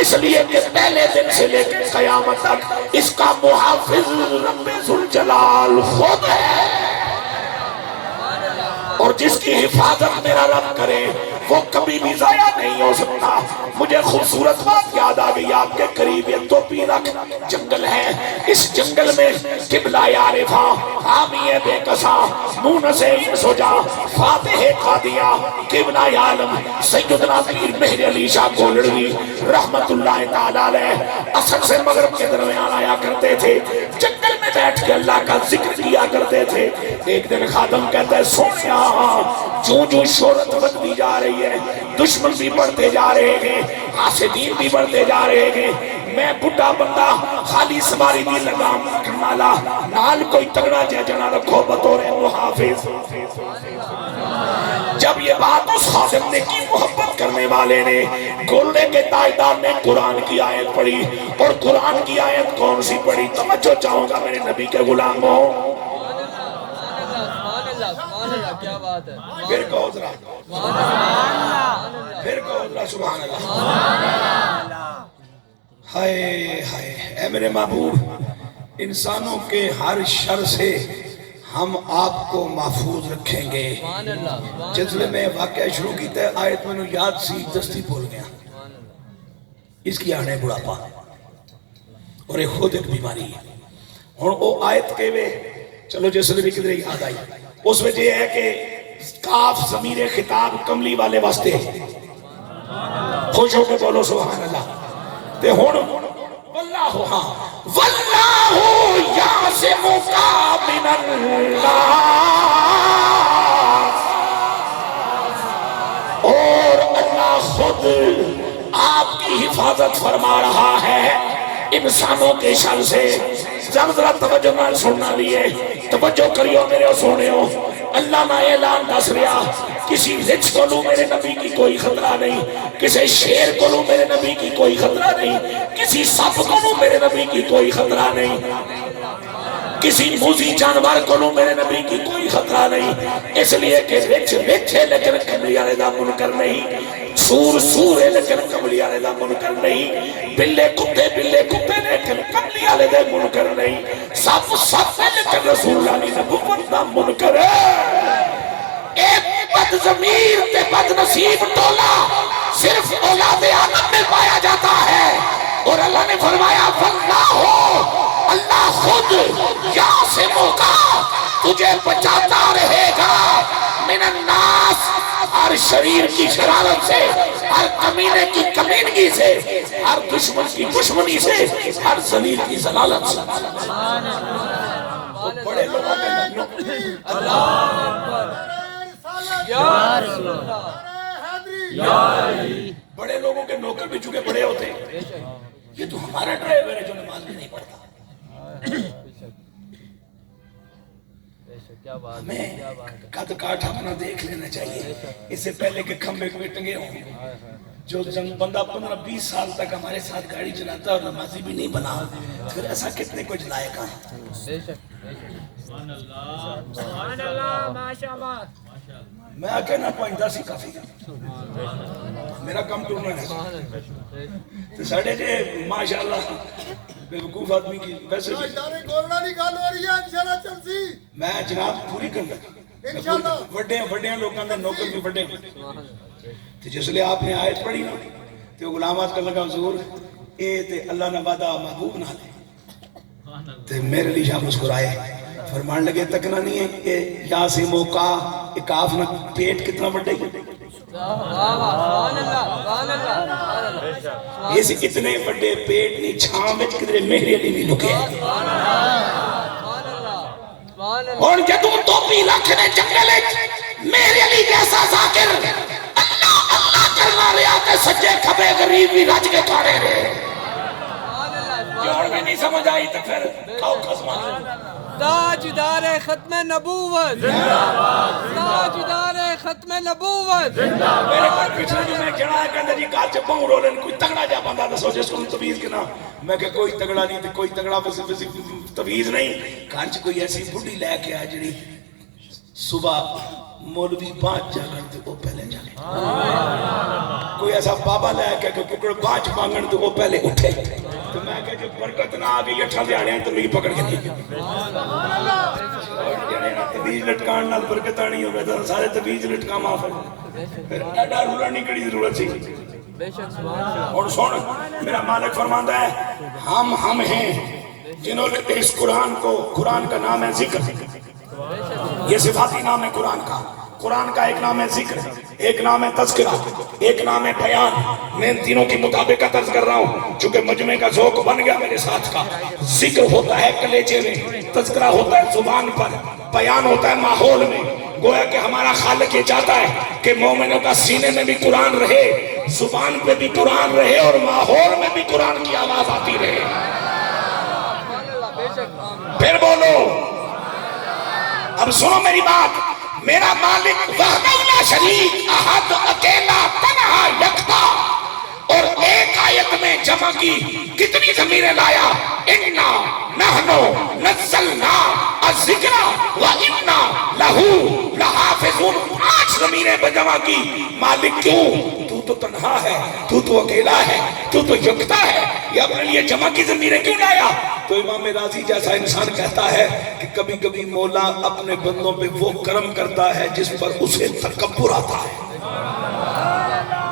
اس لیے کہ پہلے دن سے لے کے قیامت تک اس کا محافظ رب ذوالجلال خود ہے، اور جس کی حفاظت میرا رب کرے وہ کبھی بھی ضائع نہیں ہو سکتا۔ مجھے خوبصورت بات یاد آ گئی، آپ کے قریب ایک توپی رکھ جنگل ہے، اس جنگل میں قبلہ عارفہ حامی بے کسا مونس سجا فاتح قادیہ قبلہ عالم سیدنا پیر مہر علی شاہ گولڑوی رحمت اللہ تعالی علیہ اثر سے مغرب کے درمیان آیا کرتے تھے، جنگل میں بیٹھ کے اللہ کا ذکر کیا کرتے تھے۔ ایک دن خادم کہتا ہے سونیا جو شہرت بڑھتی جا رہی ہے، دشمن بھی بڑھتے جا رہے ہیں، حاسدین بھی بڑھتے جا رہے ہیں، میں بڑھا بندہ خالی سواری دی لگام کمالا نال کوئی تگڑا جنا رکھو بطور محافظ۔ جب یہ بات اس خادم نے کی، محبت کرنے والے نے، گولڑے کے تائیدار نے قرآن کی آیت پڑھی، اور قرآن کی آیت کون سی پڑھی؟ توجہ چاہوں گا میرے نبی کے غلاموں، کیا بات ہے، پھر کہو ذرا پھر کہو ذرا سبحان اللہ۔ ہائے ہائے اے میرے محبوب، انسانوں کے ہر شر سے ہم آپ کو محفوظ رکھیں گے۔ جذبے میں واقعہ شروع کیتا ہے، آیت میں یاد سی دستی بول گیا، اس کی آنے بڑھاپا اور ایک خود ایک بیماری ہے۔ اور وہ آیت کے وے چلو جسے بھی کدھر یاد آئی، اس وجہ یہ ہے کہ کاف ضمیر خطاب کملی والے واسطے خوش ہو کے بولو سبحان اللہ۔ تے ہون واللہ ہاں واللہ یعصمک من الناس، اور اللہ خود آپ کی حفاظت فرما رہا ہے انسانوں کے شر سے۔ ذرا توجہ نال سننا لیے، توجہ کریو میرے سونےو، اللہ نہ اعلان دس رہا، کسی رچ کو لوں میرے نبی کی کوئی خطرہ نہیں، کسی شیر کو لوں میرے نبی کی کوئی خطرہ نہیں، کسی سپ کو لوں میرے نبی کی کوئی خطرہ نہیں، کسی موذی جانور کو لوں میرے نبی کی کوئی خطرہ نہیں، اس لیے کہ رچ رچ ہے لیکن کملی والے دا منکر نہیں، سور سور ہے لیکن کملی والے دا منکر نہیں، بلے کتے لیکن کملی والے دا منکر نہیں، سب سب ہے لیکن رسول اللہ کی نبوت دا منکر ہے۔ ایک بد ضمیر تے بد نصیب ٹولا صرف اولاد آدم میں پایا جاتا ہے، اور اللہ نے فرمایا واللہ اللہ خود یعصمک تجھے بچاتا رہے گا من الناس، ہر شریر کی شرارت سے، ہر کمینے کی کمینگی سے، ہر دشمن کی دشمنی سے، ہر ذلیل کی ضلالت سے۔ بڑے لوگوں کے بڑے لوگوں کے نوکر بھی چونکہ بڑے ہوتے ہیں، یہ تو ہمارا ڈرائیور ہے جو نماز بھی نہیں پڑھتا۔ ہمیں قد کاٹ اپنا دیکھ لینا چاہیے، اس سے پہلے کہ کھمبے کوئی ٹنگے ہوں۔ جو بندہ 15-20 سال تک ہمارے ساتھ گاڑی چلاتا ہے اور نمازی بھی نہیں بنا، پھر ایسا کتنے کچھ لائق ہے۔ میں کہنا پہنچتا سی کافی، میرا کم ٹورنا ہے تو ساڑھے جے ماشاءاللہ بیوقوف آدمی کی ویسے میں جناب پوری کرنا وڈے لوگوں کا نوکر بھی وڈے، تو جس لئے آپ نے آیت پڑھی نا تو غلامات کا لگا حضور اے تے اللہ نے وعدہ محبوب نہ لے، تو میرے لیے شاہ مسکرائے فرمان لگے تکنا نہیں ہے کہ یعصمک کاف نہ پیٹ کتنا بڑھے گی، اس اتنے بڑے پیٹ نہیں چھاں میں کدھرے مہری علی نہیں لکے، اور جدو توپی لکھنے جنگلے میرے علی جیسا ذاکر اللہ اللہ کرنا لیا تے سجے کھبے غریب بھی رج کے کھانے رہے جوڑ میں نہیں سمجھ آئی تو پھر کھاؤ خزمان تاجدار ختم نبوت تاجدار ختم نبوت میرے پر پچھلے جو میں چڑھا ہے کہندے جی کال چپاؤں رولن کوئی تگڑا جا بندہ دسو جس کو تویز کے نام میں کہ کوئی تگڑا نہیں تھی کوئی تگڑا بسی تویز نہیں کانچ کوئی ایسی بڑی لے کے آ جڑی صبح مولوی بانچ جاگن تو وہ پہلے جاگن کوئی ایسا بابا لے کے کہ ککڑ بانچ مانگن تو وہ پہلے اٹھے تو میں کہ جو برکت نہ آگئی اٹھا دے آنے ہیں تو میری پکڑ کے نہیں تبیز لٹکان نال برکت آنی ہوئے تو سارے تبیز لٹکا معاف ہے پھر ایڈا رولا نہیں کڑی ضرورت سی اور سن میرا مالک فرماندہ ہے ہم ہیں جنہوں نے اس قرآن کو قرآن کا نام ہے ذکر یہ صفاتی نام ہے قرآن کا ایک نام ہے ذکر ایک نام ہے تذکرہ ایک نام ہے بیان میں ان تینوں کی مطابقت عرض کر رہا ہوں چونکہ مجمع کا ذوق بن گیا میرے ساتھ کا ذکر ہوتا ہے کلیجے میں تذکرہ ہوتا ہے زبان پر بیان ہوتا ہے ماحول میں گویا کہ ہمارا خالق یہ چاہتا ہے کہ مومنوں کا سینے میں بھی قرآن رہے زبان پہ بھی قرآن رہے اور ماحول میں بھی قرآن کی آواز آتی رہے پھر بولو اب سنو میری بات میرا مالک وحدہ لا شریک احد اکیلا تنہا یکتا اور ایک آیت میں جمع کی کتنی ضمیریں لایا انا نحنو نزلنا الذکر وانا لہو لحافظون 5 ضمیریں جمع کی مالک کیوں تو تنہا ہے تو اکیلا ہے تو یکتا ہے یہ اپنے لیے جمع کی ضمیریں کیوں لایا تو امام راضی جیسا انسان کہتا ہے کہ کبھی کبھی مولا اپنے بندوں پہ وہ کرم کرتا ہے جس پر اسے تکبر آتا ہے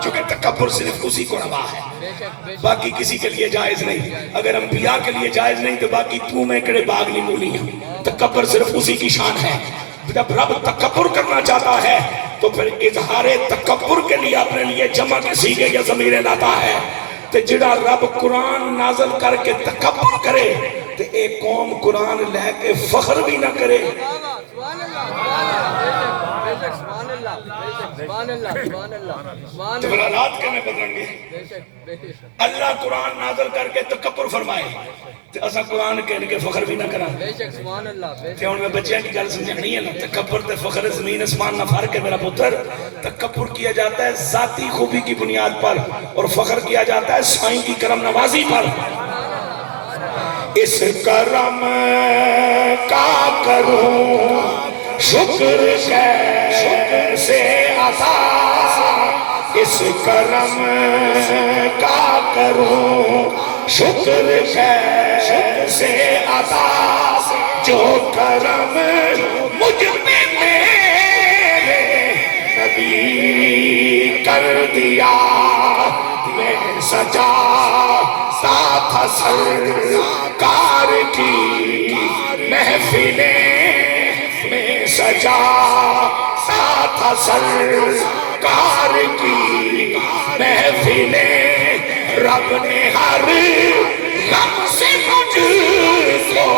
چونکہ تکبر صرف اسی کو روا ہے باقی کسی کے لیے جائز نہیں اگر انبیاء کے لیے جائز نہیں تو باقی تو میں کڑے باغ نہیں مولی ہیں تکبر صرف اسی کی شان ہے جب رب تکبر کرنا چاہتا ہے تو پھر اظہار تکبر کے لیے اپنے لیے جمع کے سیگے یا ضمیریں لاتا ہے تو جڑا رب قرآن نازل کر کے تکبر کرے تو ایک قوم قرآن لے کے فخر بھی نہ کرے جبرالات کے میں بدلیں گے اللہ قرآن نازل کر کے تکبر فرمائے تو ایسا قرآن کے ان کے فخر بھی نہ کرا کہ ان میں بچیاں کی گل سمجھنی ہے نا تکبر تے فخر زمین اسمان نہ فرق ہے میرا پتر تکبر کیا جاتا ہے ذاتی خوبی کی بنیاد پر اور فخر کیا جاتا ہے سائیں کی کرم نوازی پر اس کرم کا کروں شکر کیسے عطا اس کرم کا کروں شکر کیسے عطا جو کرم مجھ میں میرے نبی کر دیا میں سجا ساتھ سرکار کی محفلیں میں سجا ساتھ سرکار کی محفلیں رب نے ہر غم سے مجھ کو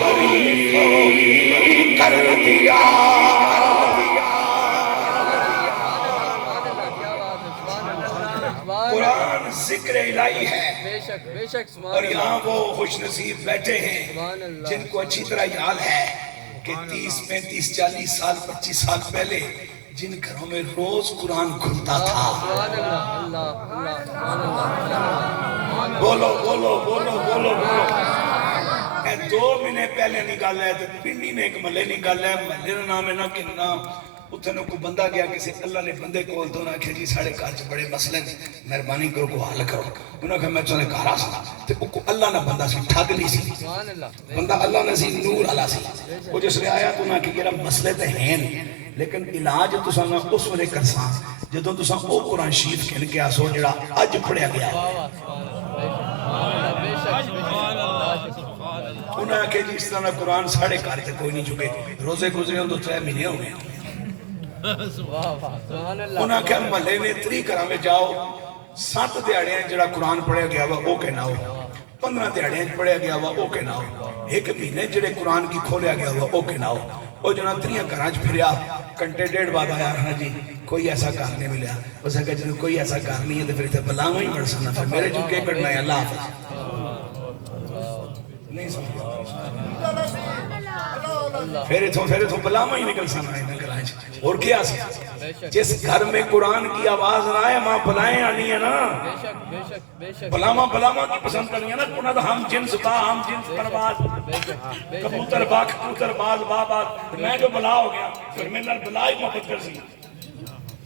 بری کر دیا قرآن ذکر الہی ہے اور یہاں وہ خوش نصیب بیٹھے ہیں جن کو اچھی طرح یاد ہے کہ 30 35 40 سال 25 سال پہلے جن گھروں میں روز قرآن کھلتا تھا بولو بولو بولو بولو بولو اے 2 مہینے پہلے نکال ہے تو پنڈی نے ایک ملے نکال ہے ملے کا نام ہے نا کننا اتنے کو بندہ گیا کسی اللہ نے بندے کو تو نہ کہ جی ساڑھے کارچ بڑے مسئلے مہربانی کرو کو حل کرو انہوں نے کہا میں چلے کارا سا تو اللہ نے بندہ سی ٹھگ لی سی بندہ اللہ نے سی نور اللہ سی وہ جس نے آیا تو نہ کہ یہ مسئلے تے ہیں لیکن علاج تو سانا اس وقت کرساں جدوں تو ساں او قرآن شریف کھن کے آسو جڑا اج پڑھیا گیا انہوں نے کہا جی اس طرح قرآن ساڑھے کارتے کوئی نہیں چکے روزے گزرے ہوں تو 3 مہینے ہو گئے انہاں کہ ملے نے 3 گھراں میں جاؤ 7 دیہڑیاں جڑا قرآن پڑھیا گیا وا او کہنا ہو 15 دیہڑیاں پڑھیا گیا وا او کہنا ہو 1 مہینے جڑے قرآن کی کھولیا گیا وا او کہنا ہو وہ جناتریاں گھراں چ پھریا گھنٹے ڈیڑھ بعد آیا ہاں جی کوئی ایسا گھر نہیں ملیا اس نے کہا جب کوئی ایسا گھر نہیں ہے تو پھر اتنے بلاواں ہی بڑھ سکنا پھر میرے جو کے کٹنا ہے اللہ حافظ نہیں سمجھا پھر اتھوں بلاواں ہی نکل سکنا ہے گھراں چ اور کیا سی جس گھر میں قرآن کی آواز نہ آئے ماں بلائیں آنی ہے نا بلاواں کی پسند کرنی ہے نا انہاں دا ہم جنس با ہم جنس پرواز کبوتر با کبوتر باز با باز میں جو بلا ہو گیا پھر میں نال بلا ہی محبت کر سی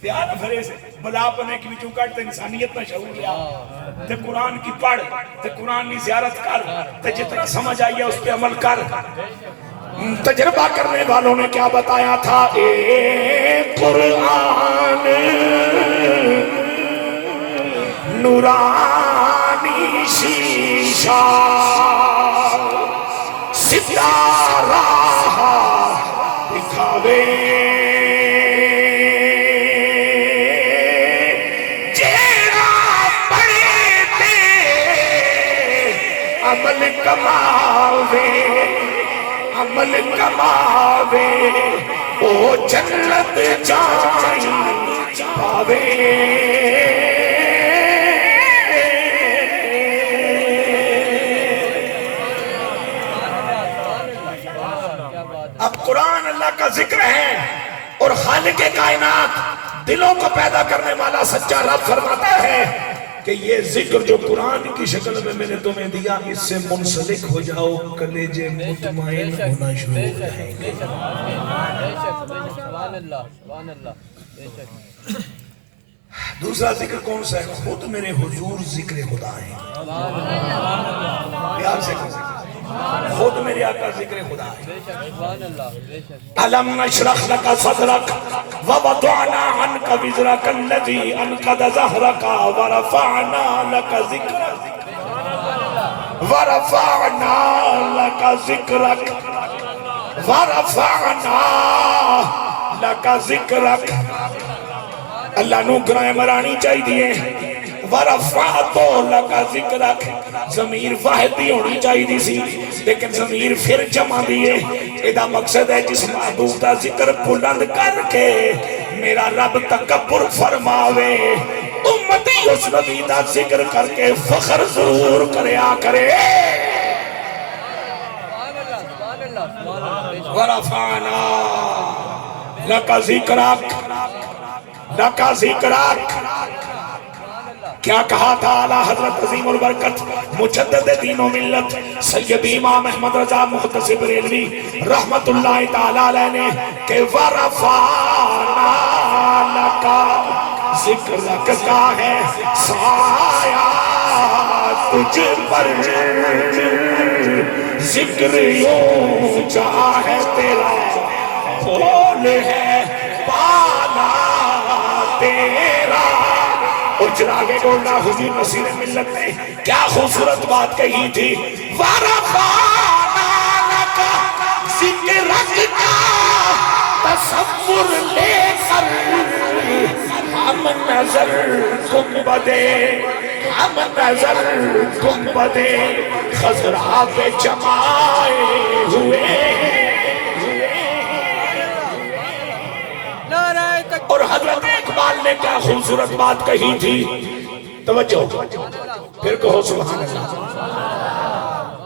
تیار پھر سے بلا پنے کی وچوں کٹ تے انسانیت نہ شعور لیا تے قرآن کی پڑھ تے قرآن کی زیارت کر تے جتنا سمجھ آئی ہے اس پہ عمل کر تجربہ کرنے والوں نے کیا بتایا تھا اے قرآن نورانی شیشہ ستارہ دکھاوے جیرا پڑے تے عمل کماوے عمل کماوے او جنت جائیں پاوے اب قرآن اللہ کا ذکر ہے اور خالق کائنات دلوں کو پیدا کرنے والا سچا رب فرماتا ہے کہ یہ ذکر جو قرآن کی شکل میں نے تمہیں دیا اس سے منسلک ہو جاؤ کلیجے مطمئن ہونا شروع ہو جائیں گے دوسرا ذکر کون سا ہے خود میرے حضور ذکر خدا ہے پیار سے خود میرے آقا ذکر خدا ہے علم نشرح لک صدرک ووضعنا عنک وزرک الذی انقض ظہرک ورفعنا لک ذکرک ورفعنا لک ذکرک ورفعنا لک ذکرک اللہ نو گرائے مرانی چاہی دیئے ورفعتو لکا ذکرک ضمیر واحد بھی ہونی چاہی دی سی لیکن ضمیر پھر جمع دیئے ایدہ مقصد ہے جس محبوب دا ذکر بلند کر کے میرا رب تکبر فرماوے امتی اس نبی دا ذکر کر کے فخر ضرور کریا کرے ورفعنا لکا ذکرک لکا ذکرک کیا کہا تھا اعلیٰ حضرت عظیم البرکت مجدد دین و ملت سید امام احمد رضا محتسب بریلوی رحمت اللہ تعالیٰ علیہ نے کہ ورفعنا لکا ذکرک کا ہے سایہ تجھ پر ذکر یوں چاہے تیرا بول ہے بالا تیرا اجرا کے گوڑنا حضور نصیر ملت نے کیا خوبصورت بات کہی تھی وَرَفَعْنَا لَكَ ذِكْرَكَ تصور لے کر ہم نظر گنبدے ہم نظر گنبدے خضرا پہ جمائے ہوئے اور حضرت اقبال نے کیا خوبصورت بات کہی تھی توجہ پھر کہو سبحان اللہ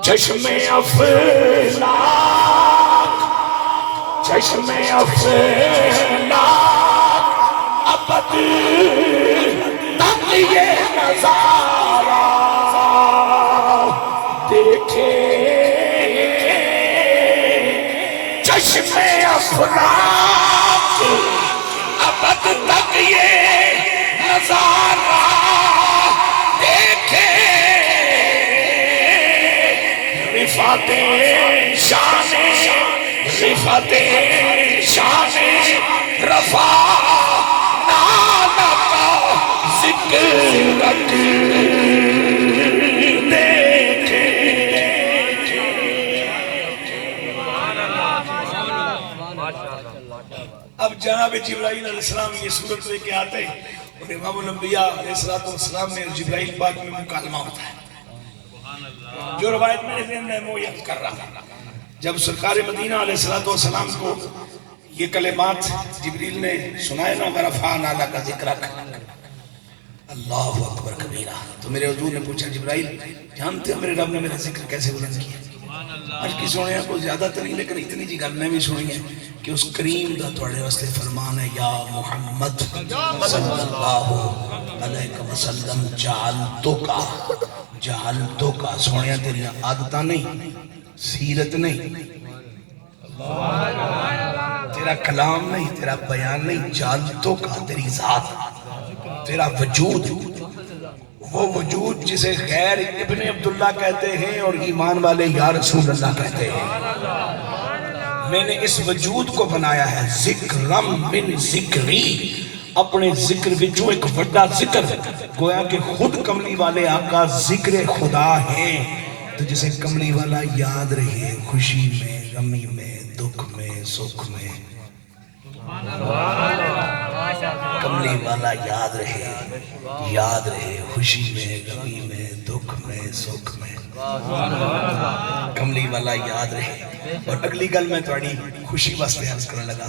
چشم افلاک چشم افلاک ابد تک یہ نظارہ دیکھے چشم افلاک ابد تک یہ نظارہ دیکھے رفعت شان رفعت شان رفع نالا کا ذکرک دیکھے اب جناب جبرائیل علیہ السلام یہ صورت لے کے آتے ہیں اور امام الانبیاء علیہ السلام میں جبرائیل پاک میں مکالمہ ہوتا ہے جو روایت میں ذہن میں وہ یاد کر رہا جب سرکار مدینہ علیہ السلام کو یہ کلمات جبریل نے سنائے نا ورفعنا لک ذکرک اللہ اکبر کبیرہ، تو میرے حضور نے پوچھا جبرائیل جانتے ہو میرے رب نے میرا ذکر کیسے بلند کیا؟ آج کی سونے ہیں کوئی زیادہ تر نہیں لیکن اتنی جی گل میں بھی سنی ہے کہ اس کریم دا توڑے واسطے فرمان ہے یا محمد صلی اللہ علیہ وسلم جعلتو کا سونے ہیں تیری عادتہ نہیں، سیرت نہیں، تیرا کلام نہیں، تیرا بیان نہیں، جعلتو کا تیری ذات، تیرا وجود، وہ وجود جسے غیر ابن عبداللہ کہتے ہیں اور ایمان والے یا رسول اللہ کہتے ہیں، میں نے اس وجود کو بنایا ہے ذکرم من ذکری، اپنے ذکر وچوں ایک بڑا ذکر، گویا کہ خود کملی والے آقا ذکر خدا ہیں، تو جسے کملی والا یاد رہے خوشی میں، غمی میں، دکھ میں، سکھ میں، کملی والا یاد رہے خوشی میں، غمی میں، دکھ میں، سکھ میں، کملی والا یاد رہے۔ اور اگلی گل میں تھوڑی خوشی واسطے عرض کرنے لگا،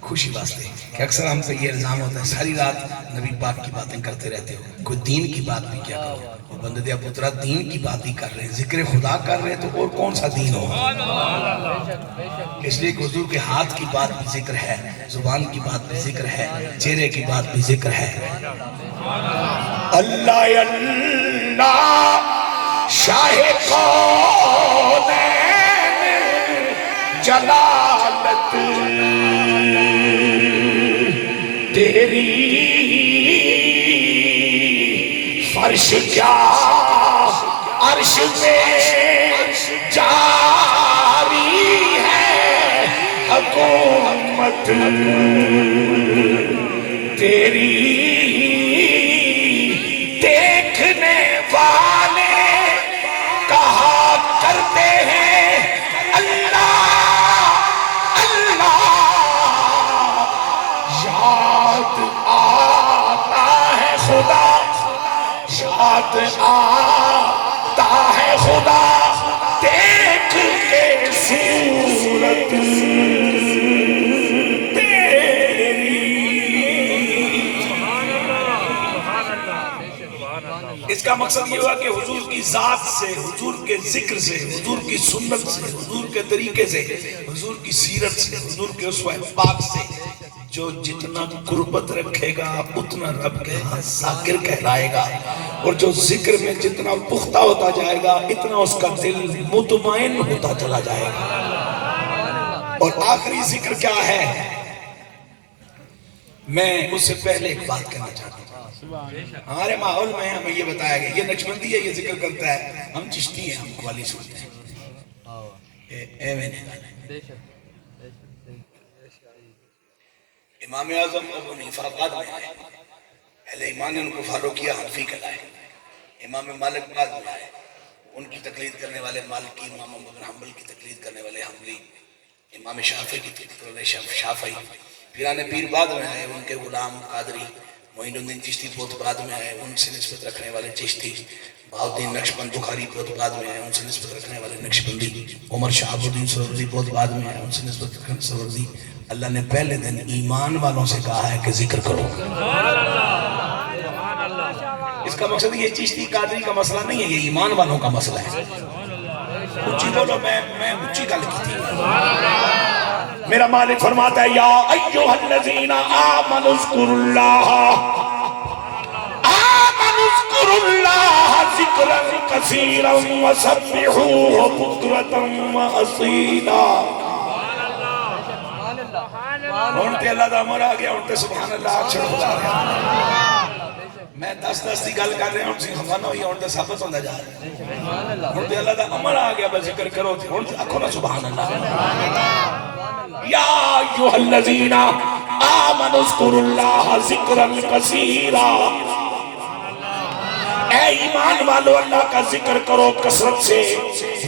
خوشی واسطے کہ اکثر ہم سے یہ الزام ہوتا ہے ساری رات نبی پاک کی باتیں کرتے رہتے ہو، کوئی دین کی بات بھی کیا کرو، اور بندے دیا پترا دین کی بات ہی کر رہے ہیں، ذکر خدا کر رہے ہیں، تو اور کون سا دین ہو؟ اس لیے کہ حضور کے ہاتھ کی بات بھی ذکر ہے، زبان کی بات بھی ذکر ہے، چہرے کی بات بھی ذکر ہے۔ اللہ اللہ شاہ کونین جلالت تیری فرش کیا عرش میں جاری ہے حکومت تیری، دیکھنے والے کہا کرتے ہیں اللہ اللہ، یاد آتا ہے خدا، یاد آتا ہے خدا، دیکھ کے صورت اس کا مقصد یہ ہوا کہ حضور کی ذات سے، حضور کے ذکر سے، حضور کی سنت سے، حضور کے طریقے سے، حضور کی سیرت سے، حضور کے اسوہ پاک سے جو جتنا قربت رکھے گا اتنا رب کے ہاں ذاکر کہلائے گا، اور جو ذکر میں جتنا پختہ ہوتا جائے گا اتنا اس کا دل مطمئن ہوتا چلا جائے گا۔ اور آخری ذکر کیا ہے؟ میں اس سے پہلے ایک بات کہنا چاہتا ہوں۔ ہمارے ماحول میں ہمیں یہ بتایا گیا یہ نقشبندی ہے، یہ ذکر کرتا ہے، ہم چشتی ہیں، ہم قوالی سنتے ہیں، امام اعظم ابو حنیفہ بعد میں آئے، اہل ایمان نے ان کو فالو کیا، حنفی کہلائے، امام مالک بعد میں آئے، ان کی تقلید کرنے والے مالکی، امام احمد بن حنبل کی تقلید کرنے والے حنبلی، امام شافعی کی تقلید کرنے والے شافعی، پیران پیر بعد میں آئے، ان کے غلام قادری، معین الدین چشتی بہت بعد میں آئے، ان سے نسبت رکھنے والے چشتی، بہاؤالدین نقشبند بخاری بہت بعد میں آئے، ان سے نسبت رکھنے والے نقشبندی، عمر شہاب الدین سہروردی بہت بعد میں آئے، ان سے نسبت رکھنے سہروردی۔ اللہ نے پہلے دن ایمان والوں سے کہا ہے کہ ذکر کرو۔ اس کا مقصد یہ چشتی قادری کا مسئلہ نہیں ہے، یہ ایمان والوں کا مسئلہ ہے۔ اچھی بولو، میں اچھی گل کی تھی۔ میرا مالک فرماتا ہے یا ایوہ الذین آمنوا اذکروا اللہ ذکرا کثیرا وسبحوہ بکرۃ واصیلا۔ ہونتے اللہ دا امر آ گیا، ہونتے سبحان اللہ چھڑ خدا رہا۔ میں 10 دی گل کر رہے ہیں، ہونتے ہمانا ہوئی، ہونتے ثابت ہوندہ جا رہے ہیں۔ ہونتے اللہ دا امر آ گیا بس ذکر کرو تھے، ہونتے اکھو نا سبحان اللہ۔ یا ایوہ الذین آمنوا اذکروا اللہ ذکرا کثیرا، اے ایمان والو اللہ کا ذکر کرو کثرت سے،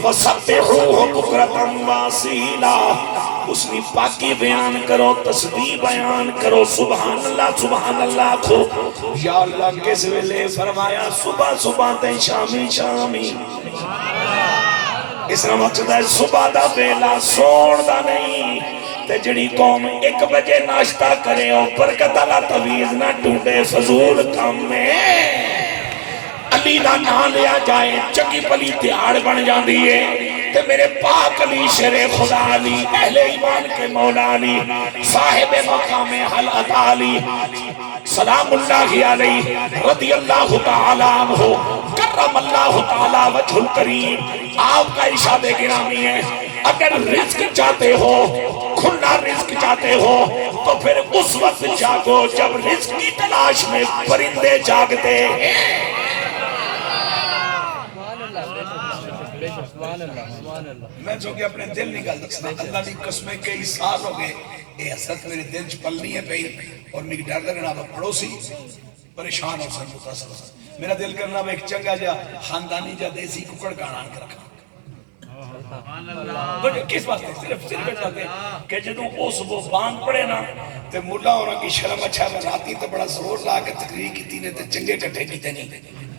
وسبحوہ بکرۃ واصیلا، اس کی پاکی بیان کرو، تسبیح بیان کرو، سبحان اللہ کھو۔ یا اللہ کس ویلے فرمایا صبح صبح تے شامی شامی، اس کا مقصد ہے صبح دا ویلا سون دا نہیں تے جڑی قوم 1 بجے ناشتہ کرے اور برکت اللہ تویز نہ ڈھونڈے فضول کام میں علی دا نام لیا جائے چنگی پلی تیار بن جاندی ہے تے میرے پاک علی شیر خدا علی اہل ایمان کے مولا علی صاحب مقام حل عطا علی سلام اللہ علیہ رضی اللہ تعالیٰ عنہ کرم اللہ تعالیٰ وجہ الکریم آپ کا ارشاد گرامی ہے اگر رزق چاہتے ہو کھلا رزق چاہتے ہو تو پھر اس وقت جاگو جب رزق کی تلاش میں پرندے جاگتے ہیں میں جو کہ اپنے دل نکل دکھنا اللہ دی قسمیں کئی سال ہو گئے اے حسرت میرے دل چ پلنی ہے پئی اور میری ڈر لگنا اب پڑوسی پریشان ہو سن متاثر ہو سن میرا دل کرنا میں ایک چنگا جا خاندانی جا دیسی ککڑ کا آن کے رکھا کس بات ہے صرف چاہتے ہیں کہ جدوں اس وہ بانگ پڑے نا تے ملا ہونا کی شرم اچھا بناتی تو بڑا زور لا کے تقریر کی نے تے چنگے کٹھے کیتے نہیں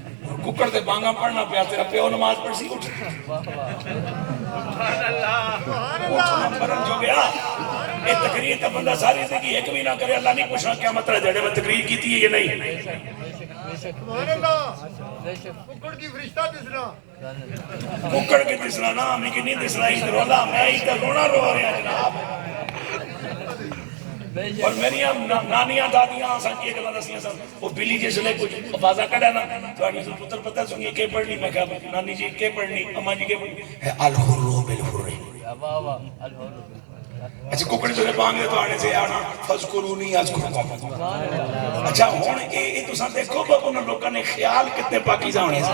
ککڑ تے بانگا پڑھنا پیا تیرا پیو نماز پڑھ سی اٹھ اٹھنا پرن جو گیا یہ تقریر تا بندہ ساری زندگی ایک بھی نہ کرے اللہ نہیں پوچھنا کیا مطلب جڑے میں تقریر کی تھی یہ نہیں ککڑ کی فرشتہ دسنا ککڑ کے دسنا نا ہمیں کی نہیں دسنا ہی رولا میں ہی تا رونا رو رہا جناب اور میری نانیاں دادیاں آسان کی ایک اللہ دسیاں سن وہ بلی جیسے لے کچھ بازہ کڑا نا تو آنی سے پتر پتہ سنگی کہ پڑھنی میں کہا نانی جی کہ پڑھنی اما جی کہ پڑھنی الحرو بالحرے اچھا ککڑ جو بانگ دے تو آنے سے آنا فذکرونی اذکرکم اچھا ہون اے تو ساتھ دیکھو بابا انہوں لوگوں نے خیال کتنے پاکیزہ ہونے سے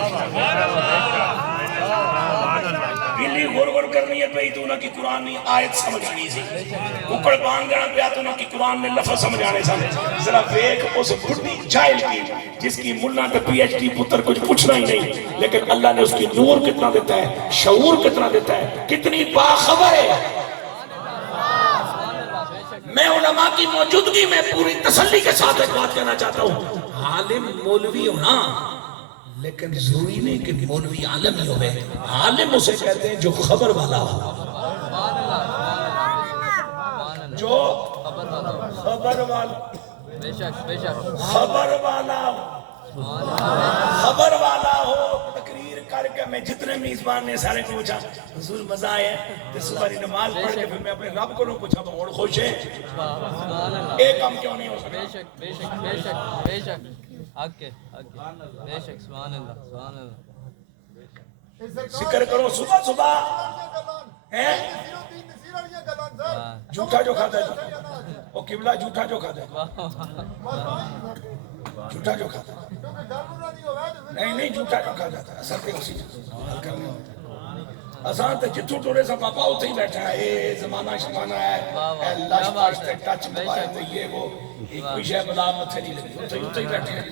بلی غور غور کرنی ہے پہ تو انہوں کی قرآن نے آیت سمجھانی سی ککڑ بانگ دینا پہ تو انہوں کی قرآن نے لفظ سمجھانے سے ذرا بیک اس بھٹی جائل کی جس کی ملنا تے پی ایچ ڈی پتر کچھ پوچھنا ہی نہیں لیکن اللہ نے اس کی نور کتنا دیتا ہے شعور کتنا دیتا ہے کتنی باخبر ہے میں علماء کی موجودگی میں پوری تسلی کے ساتھ ایک بات کہنا چاہتا ہوں عالم مولوی ہونا لیکن ضروری نہیں کہ مولوی عالم ہی ہوئے عالم اسے کہتے ہیں جو خبر والا ہو جو خبر والا خبر والا خبر والا ہو تقریر کر کے میں جتنے میزبان نے سارے کو پوچھا حضور مزہ آیا تو صبح نماز پڑھ کے پھر میں اپنے رب کو پوچھا تو اور خوش ہے ایک کام کیوں نہیں ہو سکتا بے شک بے شک بے شک بے شک حق ہے بے شک سبحان اللہ سبحان اللہ ذکر کرو صبح صبح جھوٹا جو کھاتا ہے وہ قبلہ جھوٹا جو کھاتا ہے جھوٹا جو کھاتا ہے نہیں جھوٹا جو کھاتا ہے اصل کے اسی حل کرنے ہوتا آسان تے جتھو ٹورے سا پاپا ہوتے ہی بیٹھا ہے اے زمانہ شمانہ ہے لاش پاش تے ٹچ دبائے تے یہ وہ کوئی شے بلا متھے نہیں لگی ہوتے ہی بیٹھے ہیں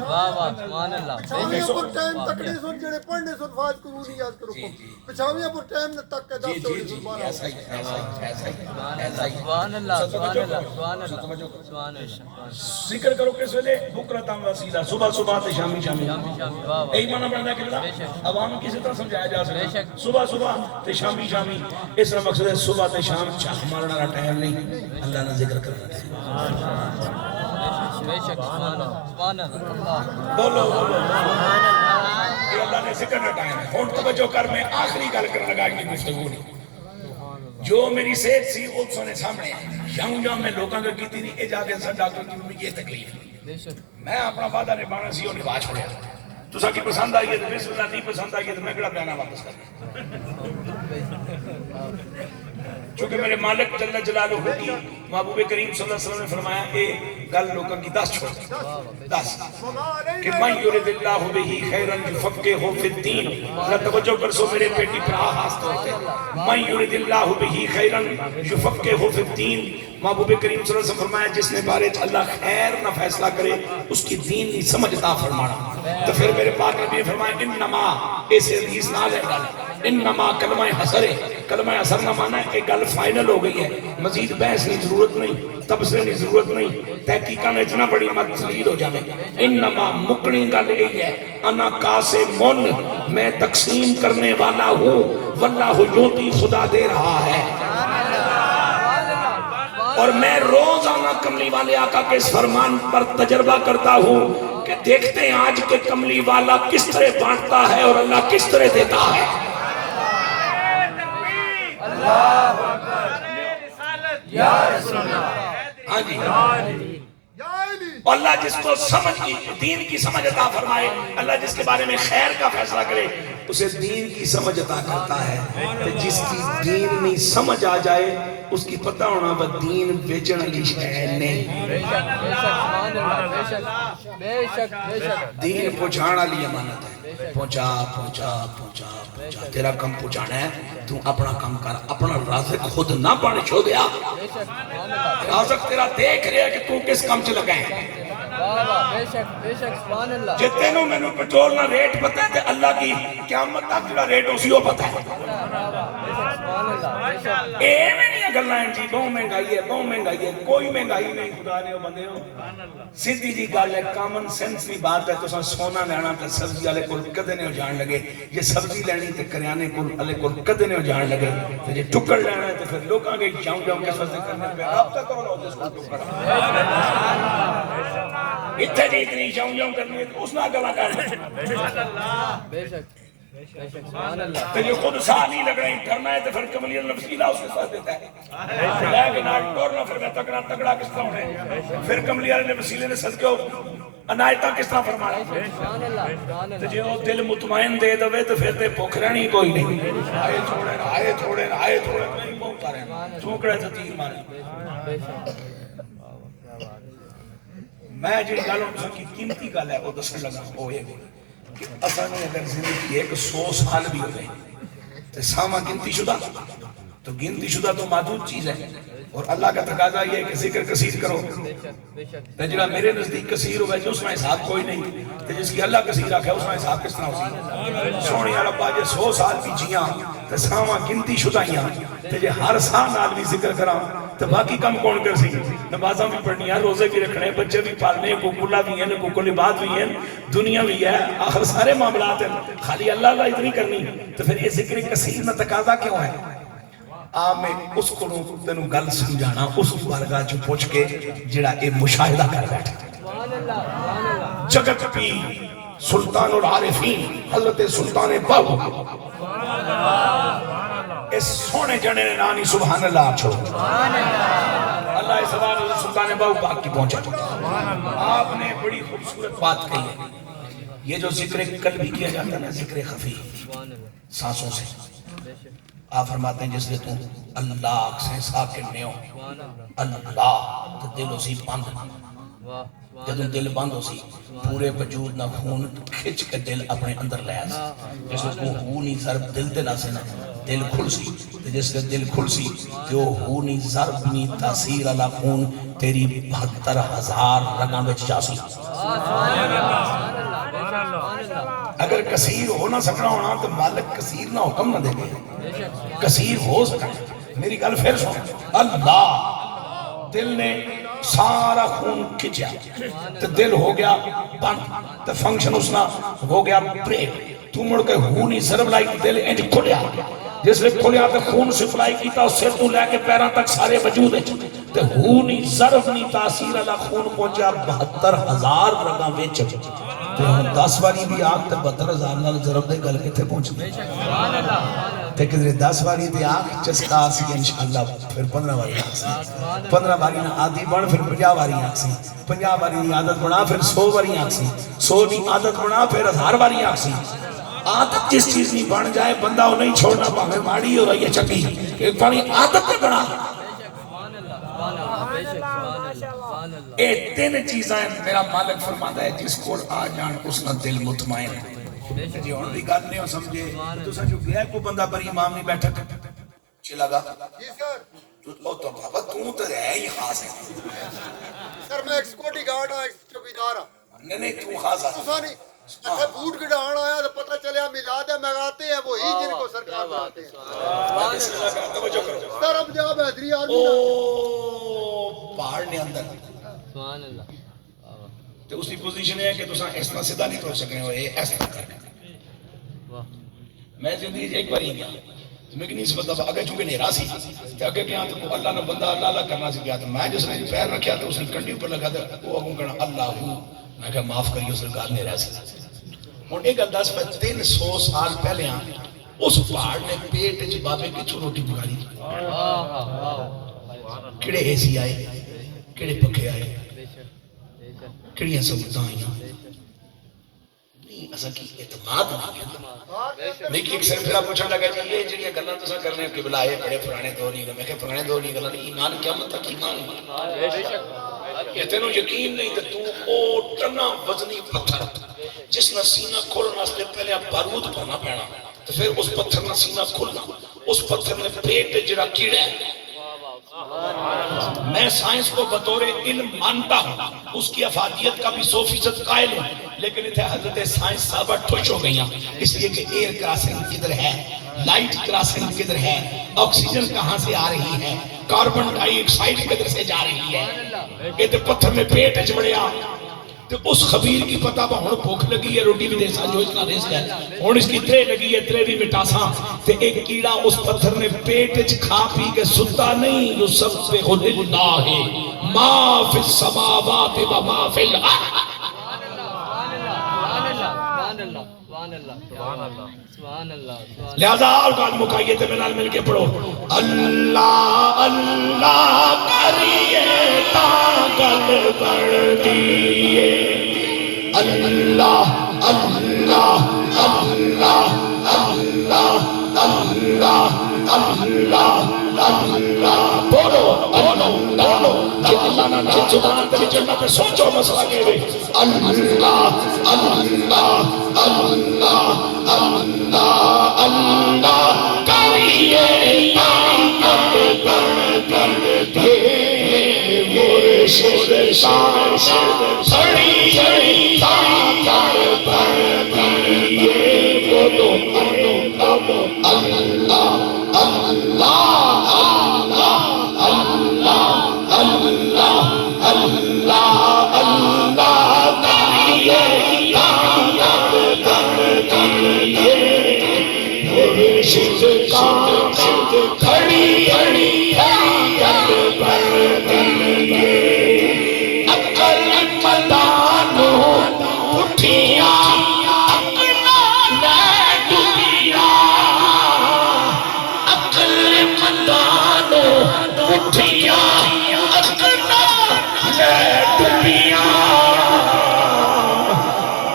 واہ واہ سبحان اللہ پچھاویاں پر ٹائم تکڑے سن جڑے پڑھنے سن فاج قرونی یاد کرو پچھاویاں پر ٹائم نہ تک کے دس ہوئی سبحان ایسا ہی سبحان اللہ سبحان اللہ سبحان اللہ سبحان اللہ ذکر کرو کس ویلے بکرۃ وسیلہ صبح صبح تے شامی شامی واہ واہ یہی معنی بنتا ہے کہ عوام کسی طرح سمجھایا جا سکتا صبح صبح تے شامی شامی اس کا مقصد ہے صبح تے شام چاہ مارنا ٹائم نہیں اللہ نے ذکر کرنا ہے بے شک سبحان اللہ بولو بولو یہ اللہ نے ذکر کا ٹائم ہے ہون توجہ کر میں آخری گل کرنے لگا یہ گفتگو نہیں جو میری صحت سی وہ سونے سامنے ینگ میں لوگوں کا کیتی نہیں اے جا کے سر ڈاکٹر کی میں یہ تکلیف میں اپنا وعدہ نبھانا سی اور نبھا چھوڑیا تو سا کی پسند آئی ہے تو بسم اللہ نہیں پسند آئی ہے تو میں کڑا بیانہ واپس کر چونکہ میرے مالک جل جلالہ کی محبوب کریم صلی اللہ علیہ وسلم نے فرمایا اے گل لوگوں کی 10 چھوڑ 10 کہ من یرید اللہ بہ خیرا یفقہہ فی الدین ذرا توجہ کر سو میرے بیٹی پر خاص طور پہ من یرید اللہ بہ خیرا یفقہہ فی الدین محبوب کریم صلی اللہ علیہ وسلم فرمایا جس نے بارے اللہ خیر نہ فیصلہ کرے اس کی دین نہیں سمجھتا فرمانا تو پھر میرے پاک نبی نے فرمایا انما ایسے حدیث نہ لے گا انما کلمہ حسر ہے، کلمہ حسر نہ مانا ہے کہ گل فائنل ہو گئی ہے، مزید بحث کی ضرورت نہیں، تبصرے کی ضرورت نہیں، تحقیقہ میں اتنا بڑی مت تسلید ہو جائے. انما مکڑی گل یہ ہے انا قاسمون، میں تقسیم کرنے والا ہوں، واللہ یوتی، خدا دے رہا ہے. اور میں روزانہ کملی والے آقا کے اس فرمان پر تجربہ کرتا ہوں کہ دیکھتے ہیں آج کے کملی والا کس طرح بانٹتا ہے اور اللہ کس طرح دیتا ہے. ہاں جی، اللہ جس کو سمجھ کی دین کی سمجھ عطا فرمائے، اللہ جس کے بارے میں خیر کا فیصلہ کرے اسے دین کی سمجھ عطا کرتا ہے. کہ جس کی دین میں سمجھ آ جائے اس کی پتہ ہونا وہ دین بیچن علی شہر نہیں، دین پہنچانا لی امانت ہے. پہنچا پہنچا پہنچا پہنچا، تیرا کم پہنچانا ہے، تو اپنا کم کر، اپنا رازق خود نہ بن چھو دیا. رازق تیرا دیکھ رہے ہے کہ تو کس کم چ لگا ہے. جتے نو میں نو پٹرول نہ ریٹ پتہ ہے تے اللہ کی قیامت تک جڑا ریٹ اسی ہو پتہ ہے. اے میں نہیں گلاں جی بہت مہنگائی ہے، بہت مہنگائی ہے، کوئی مہنگائی نہیں خدا نے بندے ہو. سیدھی جی گل ہے، کامن سینس کی بات ہے. تو سونا لینا تے سبزی والے کول کدے نہیں جان لگے، یہ سبزی لینی تے کریانے والے کول کدے نہیں جان لگے. تے جے ٹکڑ لینا ہے تے پھر لوکاں کے جاؤں جاؤں کے واسطے کرنے پہ رابطہ کرو لو جس کو ٹکڑ اتنے جی اتنی جاؤں جاؤں کرنی ہے تو اس نہ گلا کرنا. تو یہ خود ساہ نہیں لگ رہی کرنا ہے تو پھر کملی الوسیلہ اس کے ساتھ دیتا ہے. لیکن آج ٹورنا پھر میں تکڑا تکڑا کس طرح ہونے، پھر کملی الوسیلے نے صدقے ہو عنایتہ کس طرح فرمایا. تو جو دل مطمئن دے دوے تو پھر تے بھوک رہنی کوئی نہیں. آئے تھوڑے آئے تھوڑے آئے تھوڑے نہیں بھوکتا رہنا، چونکڑے تو تیر مارے. میں جو گالوں کی قیمتی گال ہے وہ دسن لگا ہوئے گئے کہ اصلا نے اگر زندگی ایک 100 سال بھی ہو گئے تو ساما گنتی شدہ، تو گنتی شدہ تو محدود چیز ہے. اور اللہ کا تقاضا یہ ہے کہ ذکر کثیر کرو. جڑا میرے نزدیک کثیر ہوئے جو اس میں حساب کوئی نہیں، تو جس کی اللہ کثیر آکھے اس میں حساب کس طرح ہوسی. سونی ربا جے 100 سال بھی جیاں تو ساما گنتی شدہ ہیاں، تو جے ہر سال نال بھی ذکر کراں تو باقی کم کون کر سی. نمازاں بھی پڑھنی ہیں، روزے بھی رکھنے، بچے بھی پالنے، کو کلا بھی ہیں، کو کلبات بھی ہیں، دنیا بھی ہے، آخر سارے معاملات ہیں. خالی اللہ اللہ اتنی کرنی تو پھر یہ ذکر کثیر نہ تقاضا کیوں ہے. میں اس کو تینوں گل سمجھانا اس بارگاہ جو پوچھ کے جڑا اے مشاہدہ کر بیٹھا. جگت پی سلطان العارفین حضرت سلطان باہو اس سونے جنے نے نانی سبحان اللہ چھوڑ اللہ اس سبحان سلطان باہو پاک کی پہنچا. آپ نے بڑی خوبصورت بات کہی ہے. یہ جو ذکر قلبی کیا جاتا ہے نا، ذکر خفی سانسوں سے، آپ فرماتے ہیں جس لئے تم اللہ سے ساکن نے ہو، اللہ تو دل اسی بند، جب دل بند اسی پورے وجود نہ خون کھچ کے دل اپنے اندر لے آسی. جس لئے تو خونی ضرب دل دل آسے نا دل کھل سی، جس لئے دل کھل سی تو خونی ضرب نی تاثیر اللہ خون تیری 72,000 رگاں بچ جاسی. اگر کثیر ہو نہ سکنا ہونا تو مالک کثیر نہ حکم نہ دے گے، کثیر ہو سکتا. میری گل پھر سن، اللہ دل نے سارا خون کھچیا تو دل ہو گیا بند، تو فنکشن اس نا ہو گیا بریک. تو مڑ کے خونی ضرب لائی دل انج کھلیا، جس لئے کھلیا تو خون سپلائی کیتا اور سر تو لے کے پیران تک سارے وجود ہے تو خونی ضرب نی تاثیر اللہ خون پہنچا 72,000 رگاں ویچ. 10 باری بھی آگ تے 72,000 نال ضرب دے گل کے تھے پہنچ گئے. تے کدھر 10 باری تے آگ چسکا آسی انشاءاللہ پھر 15 باری آگ سی، 15 باری نہ آدھی بڑھ پھر 50 باری آگ سی، 50 باری نی عادت بنا پھر 100 باری آگ سی، 100 نی عادت بنا پھر 1000 باری آگ سی. عادت جس چیز نہیں بن جائے بندہ وہ نہیں چھوڑنا پاہے ماڑی ہو رہی ہے چکی ایک پانی عادت پہ بنا. اے 3 چیزیں میرا مالک فرماتا ہے جس کو آ جان اس کا دل مطمئن ہے. جی اور بھی گل نہیں ہو سمجھے تو سا جو گیا کو بندہ پر امام نہیں بیٹھا چلا گا جی سر. تو بابا تو ہے ہی خاص ہے سر میں ایک سیکورٹی گارڈ ہاں، ایک چوکیدار ہاں. نہیں تو خاص ہے تسا نہیں اچھا بوٹ گڈان آیا تو پتہ چلے میلاد مگاتے ہیں وہی جن کو سرکار بناتے ہیں سر اب جا بہتری آدمی پہاڑ نے اندر سبحان اللہ تو اسی پوزیشن ہے کہ تساں اس طرح سیدھا نہیں تو سکنے ہو یہ اس طرح کرنا واہ میں زندگی ایک بار ہی گیا میں کہ نہیں اس بندہ آگے چونکہ نیرا سی کہ آگے گیا تو اللہ نے بندہ اللہ اللہ کرنا سی گیا تو میں جس نے پیر رکھیا تو اس نے کنڈی اوپر لگا دیا وہ اگوں کہنا اللہ ہوں میں کہا معاف کریو سرکار نیرا سی ہوں ایک انداز پر 300 سال پہلے اس پہاڑ نے پیٹ چ بابے کی روٹی پکائی کہڑے اے سی آئے کہڑے پکھے آئے کہڑیاں سہولتاں آئیاں ایسا کی اعتماد نہیں میں ایک سر پھرا پوچھنے لگا جی یہ جڑیاں گلاں تساں کرنے کہ بلا یہ بڑے پرانے دور ہی میں کہ پرانے دور ہی گلاں ایمان قیامت تک ایمان یہ تینوں یقین نہیں کہ تو او ٹنا وزنی پتھر جس نہ سینہ کھولنے واسطے پہلے بارود بھرنا پینا تو پھر اس پتھر نہ سینہ کھلنا اس پتھر نے پیٹ جڑا کیڑا ہے میں سائنس کو بطور علم مانتا ہوں اس کی افادیت کا بھی 100% قائل ہوں لیکن اتنے حضرت سائنس صاحبہ ٹھوش ہو گئی اس لیے کہ ایئر کراسنگ کدھر ہے لائٹ کراسنگ کدھر ہے آکسیجن کہاں سے آ رہی ہے کاربن ڈائی آکسائڈ کدھر سے جا رہی ہے یہ تو پتھر میں پیٹ چڑیا تو اس خبیر کی پتہ با ہن بھوک لگی ہے روٹی بھی دے سا جو اس کا رزق ہے ہن اس کی ترے لگی ہے ترے بھی مٹاساں تے ایک کیڑا اس پتھر نے پیٹ وچ کھا پی کے ستا نہیں یسبح للہ ما فی السماوات و ما فی الارض لہذا اور کال مکائیے تے میں مل کے پڑھو اللہ اللہ کریے تاگل بڑھ دیئے اللہ اللہ اللہ اللہ اللہ اللہ اللہ بولو بولو بولو اللہ نہ زبان تے جنت سوچو مسئلہ کے اللہ اللہ اللہ اللہ اللہ کریے تاگل بڑھ دیئے مرشد شان بڑی تاگل بڑھ دیئے بولو بولو اللہ اللہ اللہ اللہ اللہ اللہ اللہ کریے تاگل بڑھ دیئے مرشد شان کھڑی کھڑی تاگل بڑھ دیئے عقل مدانو اٹھیاں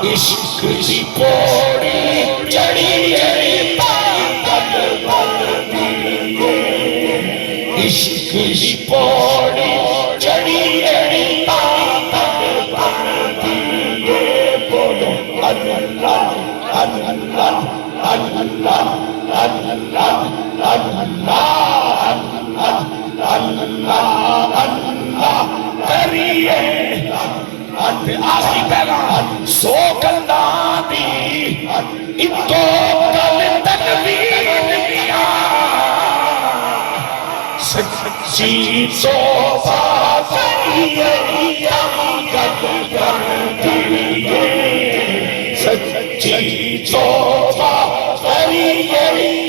عشق کی پوڑی چڑھی تاگل بڑھ دیئے عشق کی پوڑی چڑھی تاگل بڑھ دیئے بولو اللہ اللہ اللہ اللہ اللہ اللہ اللہ کریے آخری پیغام سو کندانی اتو کل تنویر دیا سچی صوفہ کریے تاگل بڑھ دیئے سچی صوفہ کریے